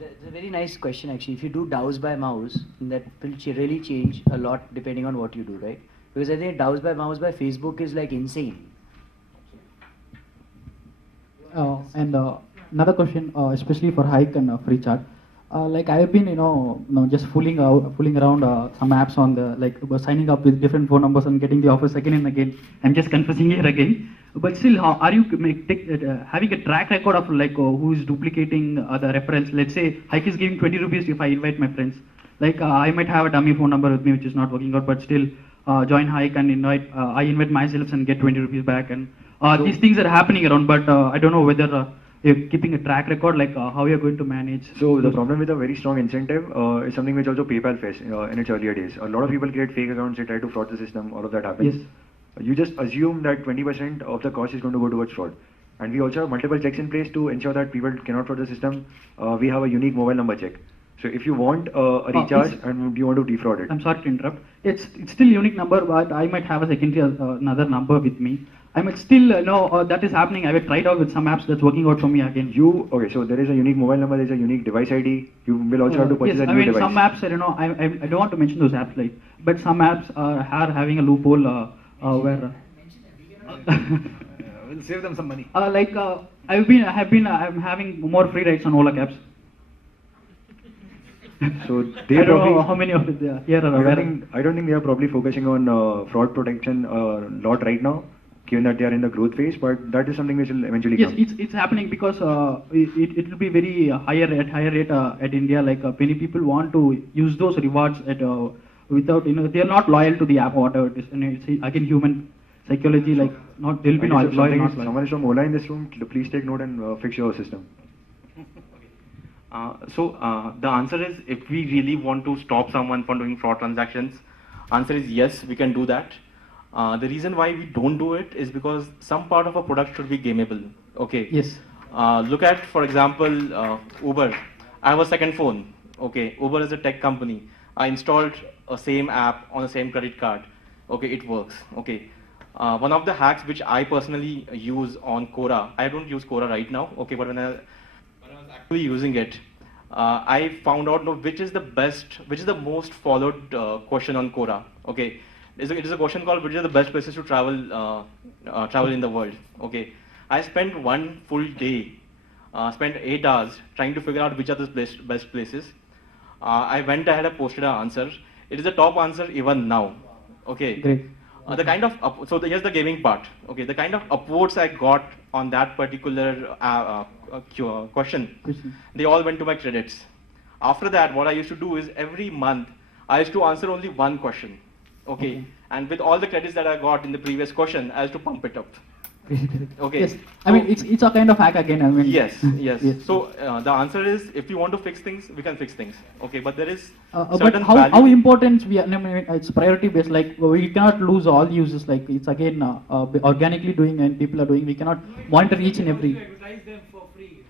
it's a very nice question actually. If you do DAOs by mouse, that will really change a lot depending on what you do, right? Because I think DAOs by mouse by Facebook is like insane. Another question, especially for Hike and Freecharge. Like I have been, just fooling around some apps on the signing up with different phone numbers and getting the offers again and again. I'm just confessing here again. But still, are you having a track record of who is duplicating the reference? Let's say Hike is giving 20 rupees if I invite my friends. I might have a dummy phone number with me which is not working out, but still join Hike and I invite myself and get 20 rupees back. And these things are happening around, but I don't know whether you're keeping a track record, how you're going to manage. So the problem with a very strong incentive is something which also PayPal faced in its earlier days. A lot of people create fake accounts, they try to fraud the system, all of that happens. Yes. You just assume that 20% of the cost is going to go towards fraud. And we also have multiple checks in place to ensure that people cannot fraud the system. We have a unique mobile number check. So if you want a recharge and you want to defraud it. I'm sorry to interrupt. It's still unique number, but I might have a secondary another number with me. I might still know that is happening. I have tried out with some apps that's working out for me again. Okay, so there is a unique mobile number, there is a unique device ID. You will also have to purchase a new device. Some apps, I don't want to mention those apps, but some apps are having a loophole where. We'll save them some money. I'm having more free rides on Ola cabs. So they I don't know how many of it here are aware. I don't think they are probably focusing on fraud protection a lot right now, given that they are in the growth phase, but that is something which will eventually come. Yes, it's happening because it will be very higher rate at India. Many people want to use those rewards without they are not loyal to the app or whatever it is. And it's again human psychology, they'll be not loyal. Someone is from Ola in this room. Please take note and fix your system. The answer is, if we really want to stop someone from doing fraud transactions, answer is yes, we can do that. The reason why we don't do it is because some part of a product should be gameable. Okay. Yes. Look at, for example, Uber. I have a second phone. Okay. Uber is a tech company. I installed a same app on the same credit card. Okay, it works. Okay. One of the hacks which I personally use on Quora, I don't use Quora right now. Okay, but when I was actually using it, I found out which is the most followed question on Quora. Okay, it is a question called which are the best places to travel travel in the world. Okay, I spent one full day, spent 8 hours trying to figure out which are the best places. I went ahead and posted an answer. It is the top answer even now. Okay. Great. The kind of here's the gaming part. Okay, the kind of upvotes I got on that particular question, they all went to my credits. After that, what I used to do is every month I used to answer only one question. Okay, and with all the credits that I got in the previous question, I used to pump it up. Okay. Yes. I mean, it's a kind of hack again. I mean. Yes. So the answer is, if you want to fix things, we can fix things. Okay, but there is but certain how important we are, I mean, it's priority based. Like we cannot lose all users. Like it's again organically doing and people are doing. We cannot monitor each and every. Advertise them for free.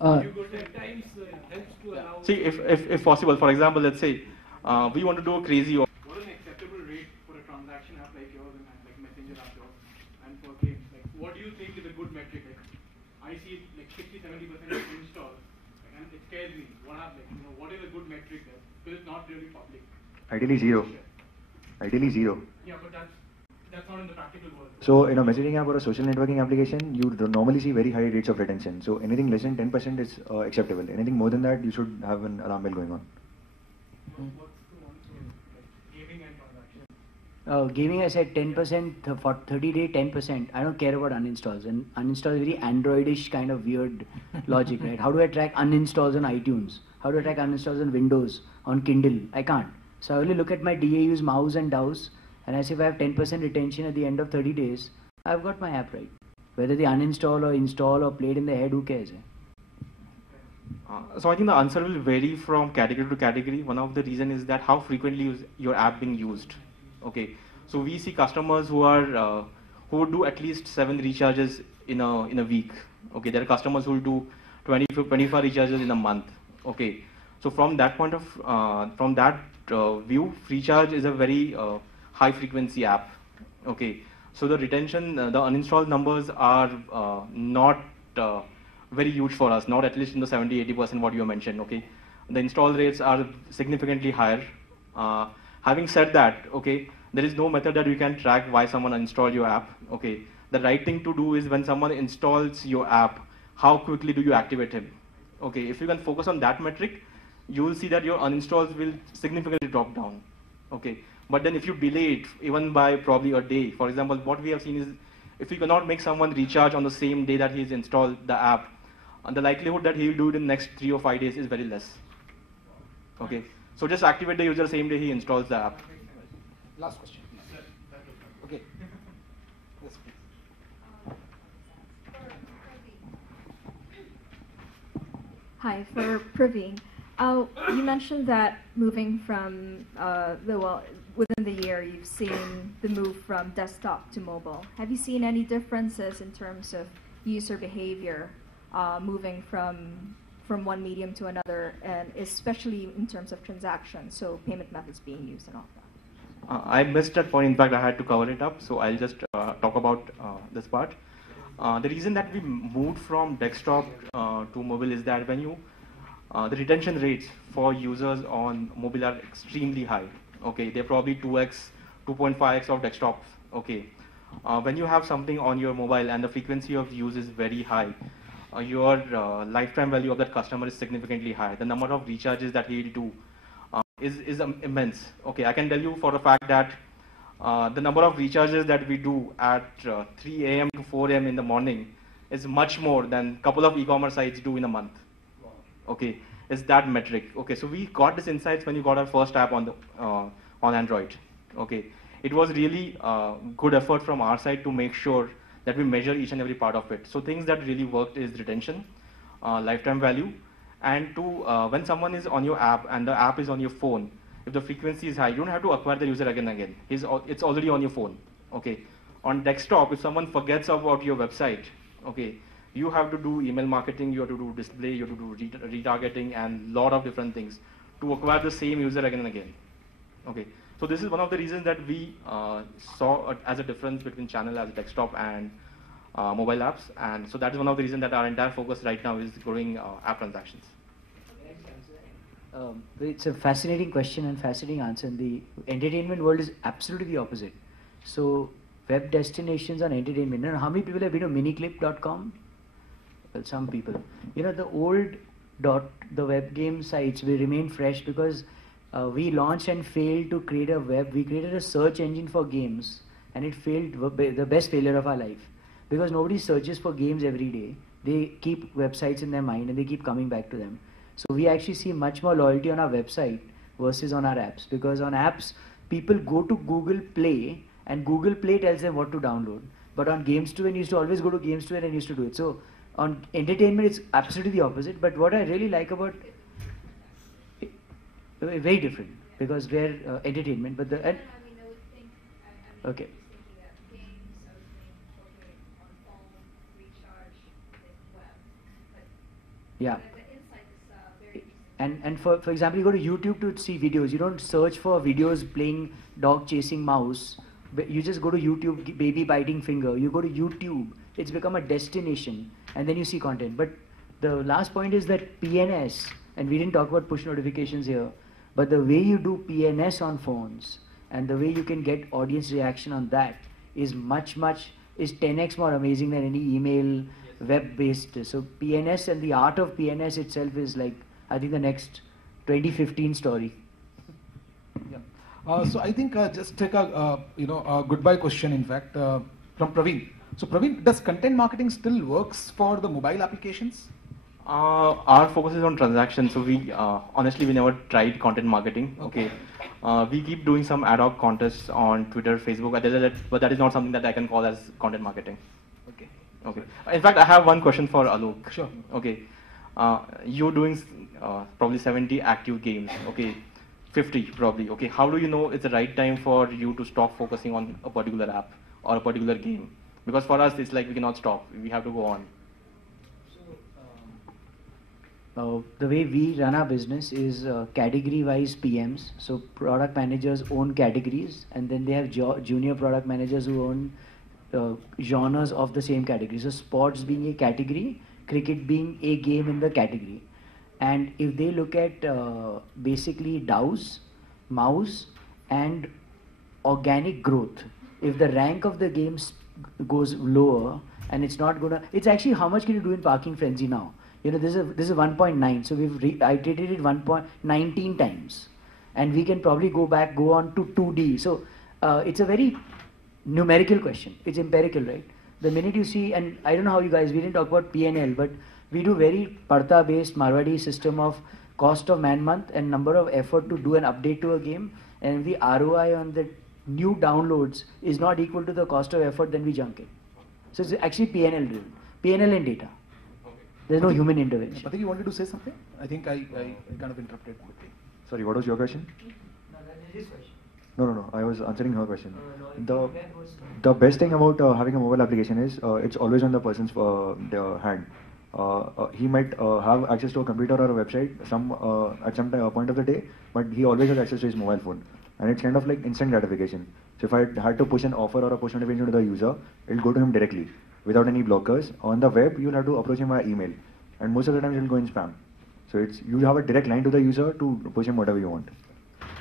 You go 10 times, helps to allow. See, if possible, for example, let's say we want to do a crazy. What is an acceptable rate for a transaction app like yours and like Messenger app yours and for games? Like, what do you think is a good metric? Like, I see like 60-70% of installs, and it scares me. What is a good metric there? Because it's not really public. Ideally zero. Ideally zero. Yeah, but that's not in the practical world. So in a messaging app or a social networking application, you normally see very high rates of retention. So anything less than 10% is acceptable. Anything more than that, you should have an alarm bell going on. What's the one for gaming and transactions? Gaming, I said 10% for 30-day, 10%. I don't care about uninstalls. And uninstall is very Androidish kind of weird logic, right? How do I track uninstalls on iTunes? How do I track uninstalls on Windows, on Kindle? I can't. So I only look at my DAUs, MAUs and DAUs, and I say if I have 10% retention at the end of 30 days, I've got my app right. Whether they uninstall or install or played in the head, who cares? So I think the answer will vary from category to category. One of the reason is that how frequently is your app being used. Okay, so we see customers who are who do at least 7 recharges in a week. Okay, there are customers who will do 25 recharges in a month. Okay, so from that point of view, Freecharge is a very high frequency app. Okay, so the retention, the uninstalled numbers are not very huge for us, not at least in the 70-80% what you mentioned. Okay, the install rates are significantly higher. Having said that, okay, there is no method that you can track why someone uninstalled your app. Okay, the right thing to do is when someone installs your app, how quickly do you activate him? Okay, if you can focus on that metric, you will see that your uninstalls will significantly drop down. Okay, but then if you delay it even by probably a day, for example, what we have seen is if you cannot make someone recharge on the same day that he's installed the app, the likelihood that he will do it in the next 3 or 5 days is very less. Okay, so just activate the user the same day he installs the app. Last question. Okay. Yes, please. Hi, for Pravin. You mentioned that moving from within the year, you've seen the move from desktop to mobile. Have you seen any differences in terms of user behavior moving from one medium to another, and especially in terms of transactions, so payment methods being used and all that? I missed that point. In fact, I had to cover it up, so I'll just talk about this part. The reason that we moved from desktop to mobile is that when you the retention rates for users on mobile are extremely high. Okay, they're probably 2x, 2.5x of desktop. Okay, when you have something on your mobile and the frequency of use is very high, your lifetime value of that customer is significantly high. The number of recharges that he'll do is immense. Okay, I can tell you for a fact that the number of recharges that we do at 3 a.m. to 4 a.m. in the morning is much more than a couple of e-commerce sites do in a month. Okay, it's that metric. Okay, so we got this insights when you got our first app on Android. Okay, it was really good effort from our side to make sure that we measure each and every part of it. So things that really worked is retention, lifetime value, and to when someone is on your app and the app is on your phone, if the frequency is high, you don't have to acquire the user again and again. It's already on your phone. Okay, on desktop, if someone forgets about your website, okay, you have to do email marketing, you have to do display, you have to do retargeting, and lot of different things to acquire the same user again and again. Okay, so this is one of the reasons that we saw as a difference between channel as a desktop and mobile apps, and so that is one of the reasons that our entire focus right now is growing app transactions. It's a fascinating question and fascinating answer. And the entertainment world is absolutely the opposite. So web destinations on entertainment. You know, how many people have been to miniclip.com? Well, some people. You know, the old the web game sites will remain fresh because we launched and failed to create a web. We created a search engine for games, and it failed, the best failure of our life, because nobody searches for games every day. They keep websites in their mind and they keep coming back to them. So we actually see much more loyalty on our website versus on our apps, because on apps people go to Google Play and Google Play tells them what to download. But on Games to Win, you used to always go to Games to Win and used to do it. So on entertainment, it's absolutely the opposite. But what I really like about very different, because we're entertainment, but the okay. Yeah. And for example, you go to YouTube to see videos. You don't search for videos playing dog chasing mouse. You just go to YouTube, baby biting finger. You go to YouTube. It's become a destination, and then you see content. But the last point is that PNS, and we didn't talk about push notifications here, but the way you do PNS on phones and the way you can get audience reaction on that is is 10x more amazing than any email web-based. So PNS and the art of PNS itself is like, I think, the next 2015 story. Yeah. So I think just take a a goodbye question, in fact, from Pravin. So Pravin, does content marketing still works for the mobile applications? Our focus is on transactions, so we honestly we never tried content marketing. Okay, we keep doing some ad hoc contests on Twitter, Facebook, but that is not something that I can call as content marketing. Okay. Okay. In fact, I have one question for Alok. Sure. Okay. You're doing probably 70 active games. Okay. 50 probably. Okay. How do you know it's the right time for you to stop focusing on a particular app or a particular game? Because for us, it's like we cannot stop. We have to go on. The way we run our business is category-wise PMs. So product managers own categories, and then they have junior product managers who own genres of the same category. So sports being a category, cricket being a game in the category. And if they look at basically DAOs, mouse, and organic growth, if the rank of the games goes lower, and it's not gonna, it's actually how much can you do in Parking Frenzy now? You know, this is 1.9, so we've iterated it 1.19 times, and we can probably go on to 2D. So it's a very numerical question. It's empirical, right? The minute you see, and I don't know how you guys, we didn't talk about PNL, but we do very Partha-based Marwadi system of cost of man-month and number of effort to do an update to a game, and the ROI on the new downloads is not equal to the cost of effort, then we junk it. So it's actually PNL driven, PNL and data. There's no human intervention. Pathik, you wanted to say something? I think I kind of interrupted. Sorry, what was your question? No, that is his question. No. I was answering her question. The best thing about having a mobile application is it's always on the person's hand. He might have access to a computer or a website at some point of the day, but he always has access to his mobile phone. And it's kind of like instant gratification. So if I had to push an offer or a push notification to the user, it'll go to him directly, without any blockers. On the web, you'll have to approach him via email, and most of the time it'll go in spam. So you have a direct line to the user to push him whatever you want.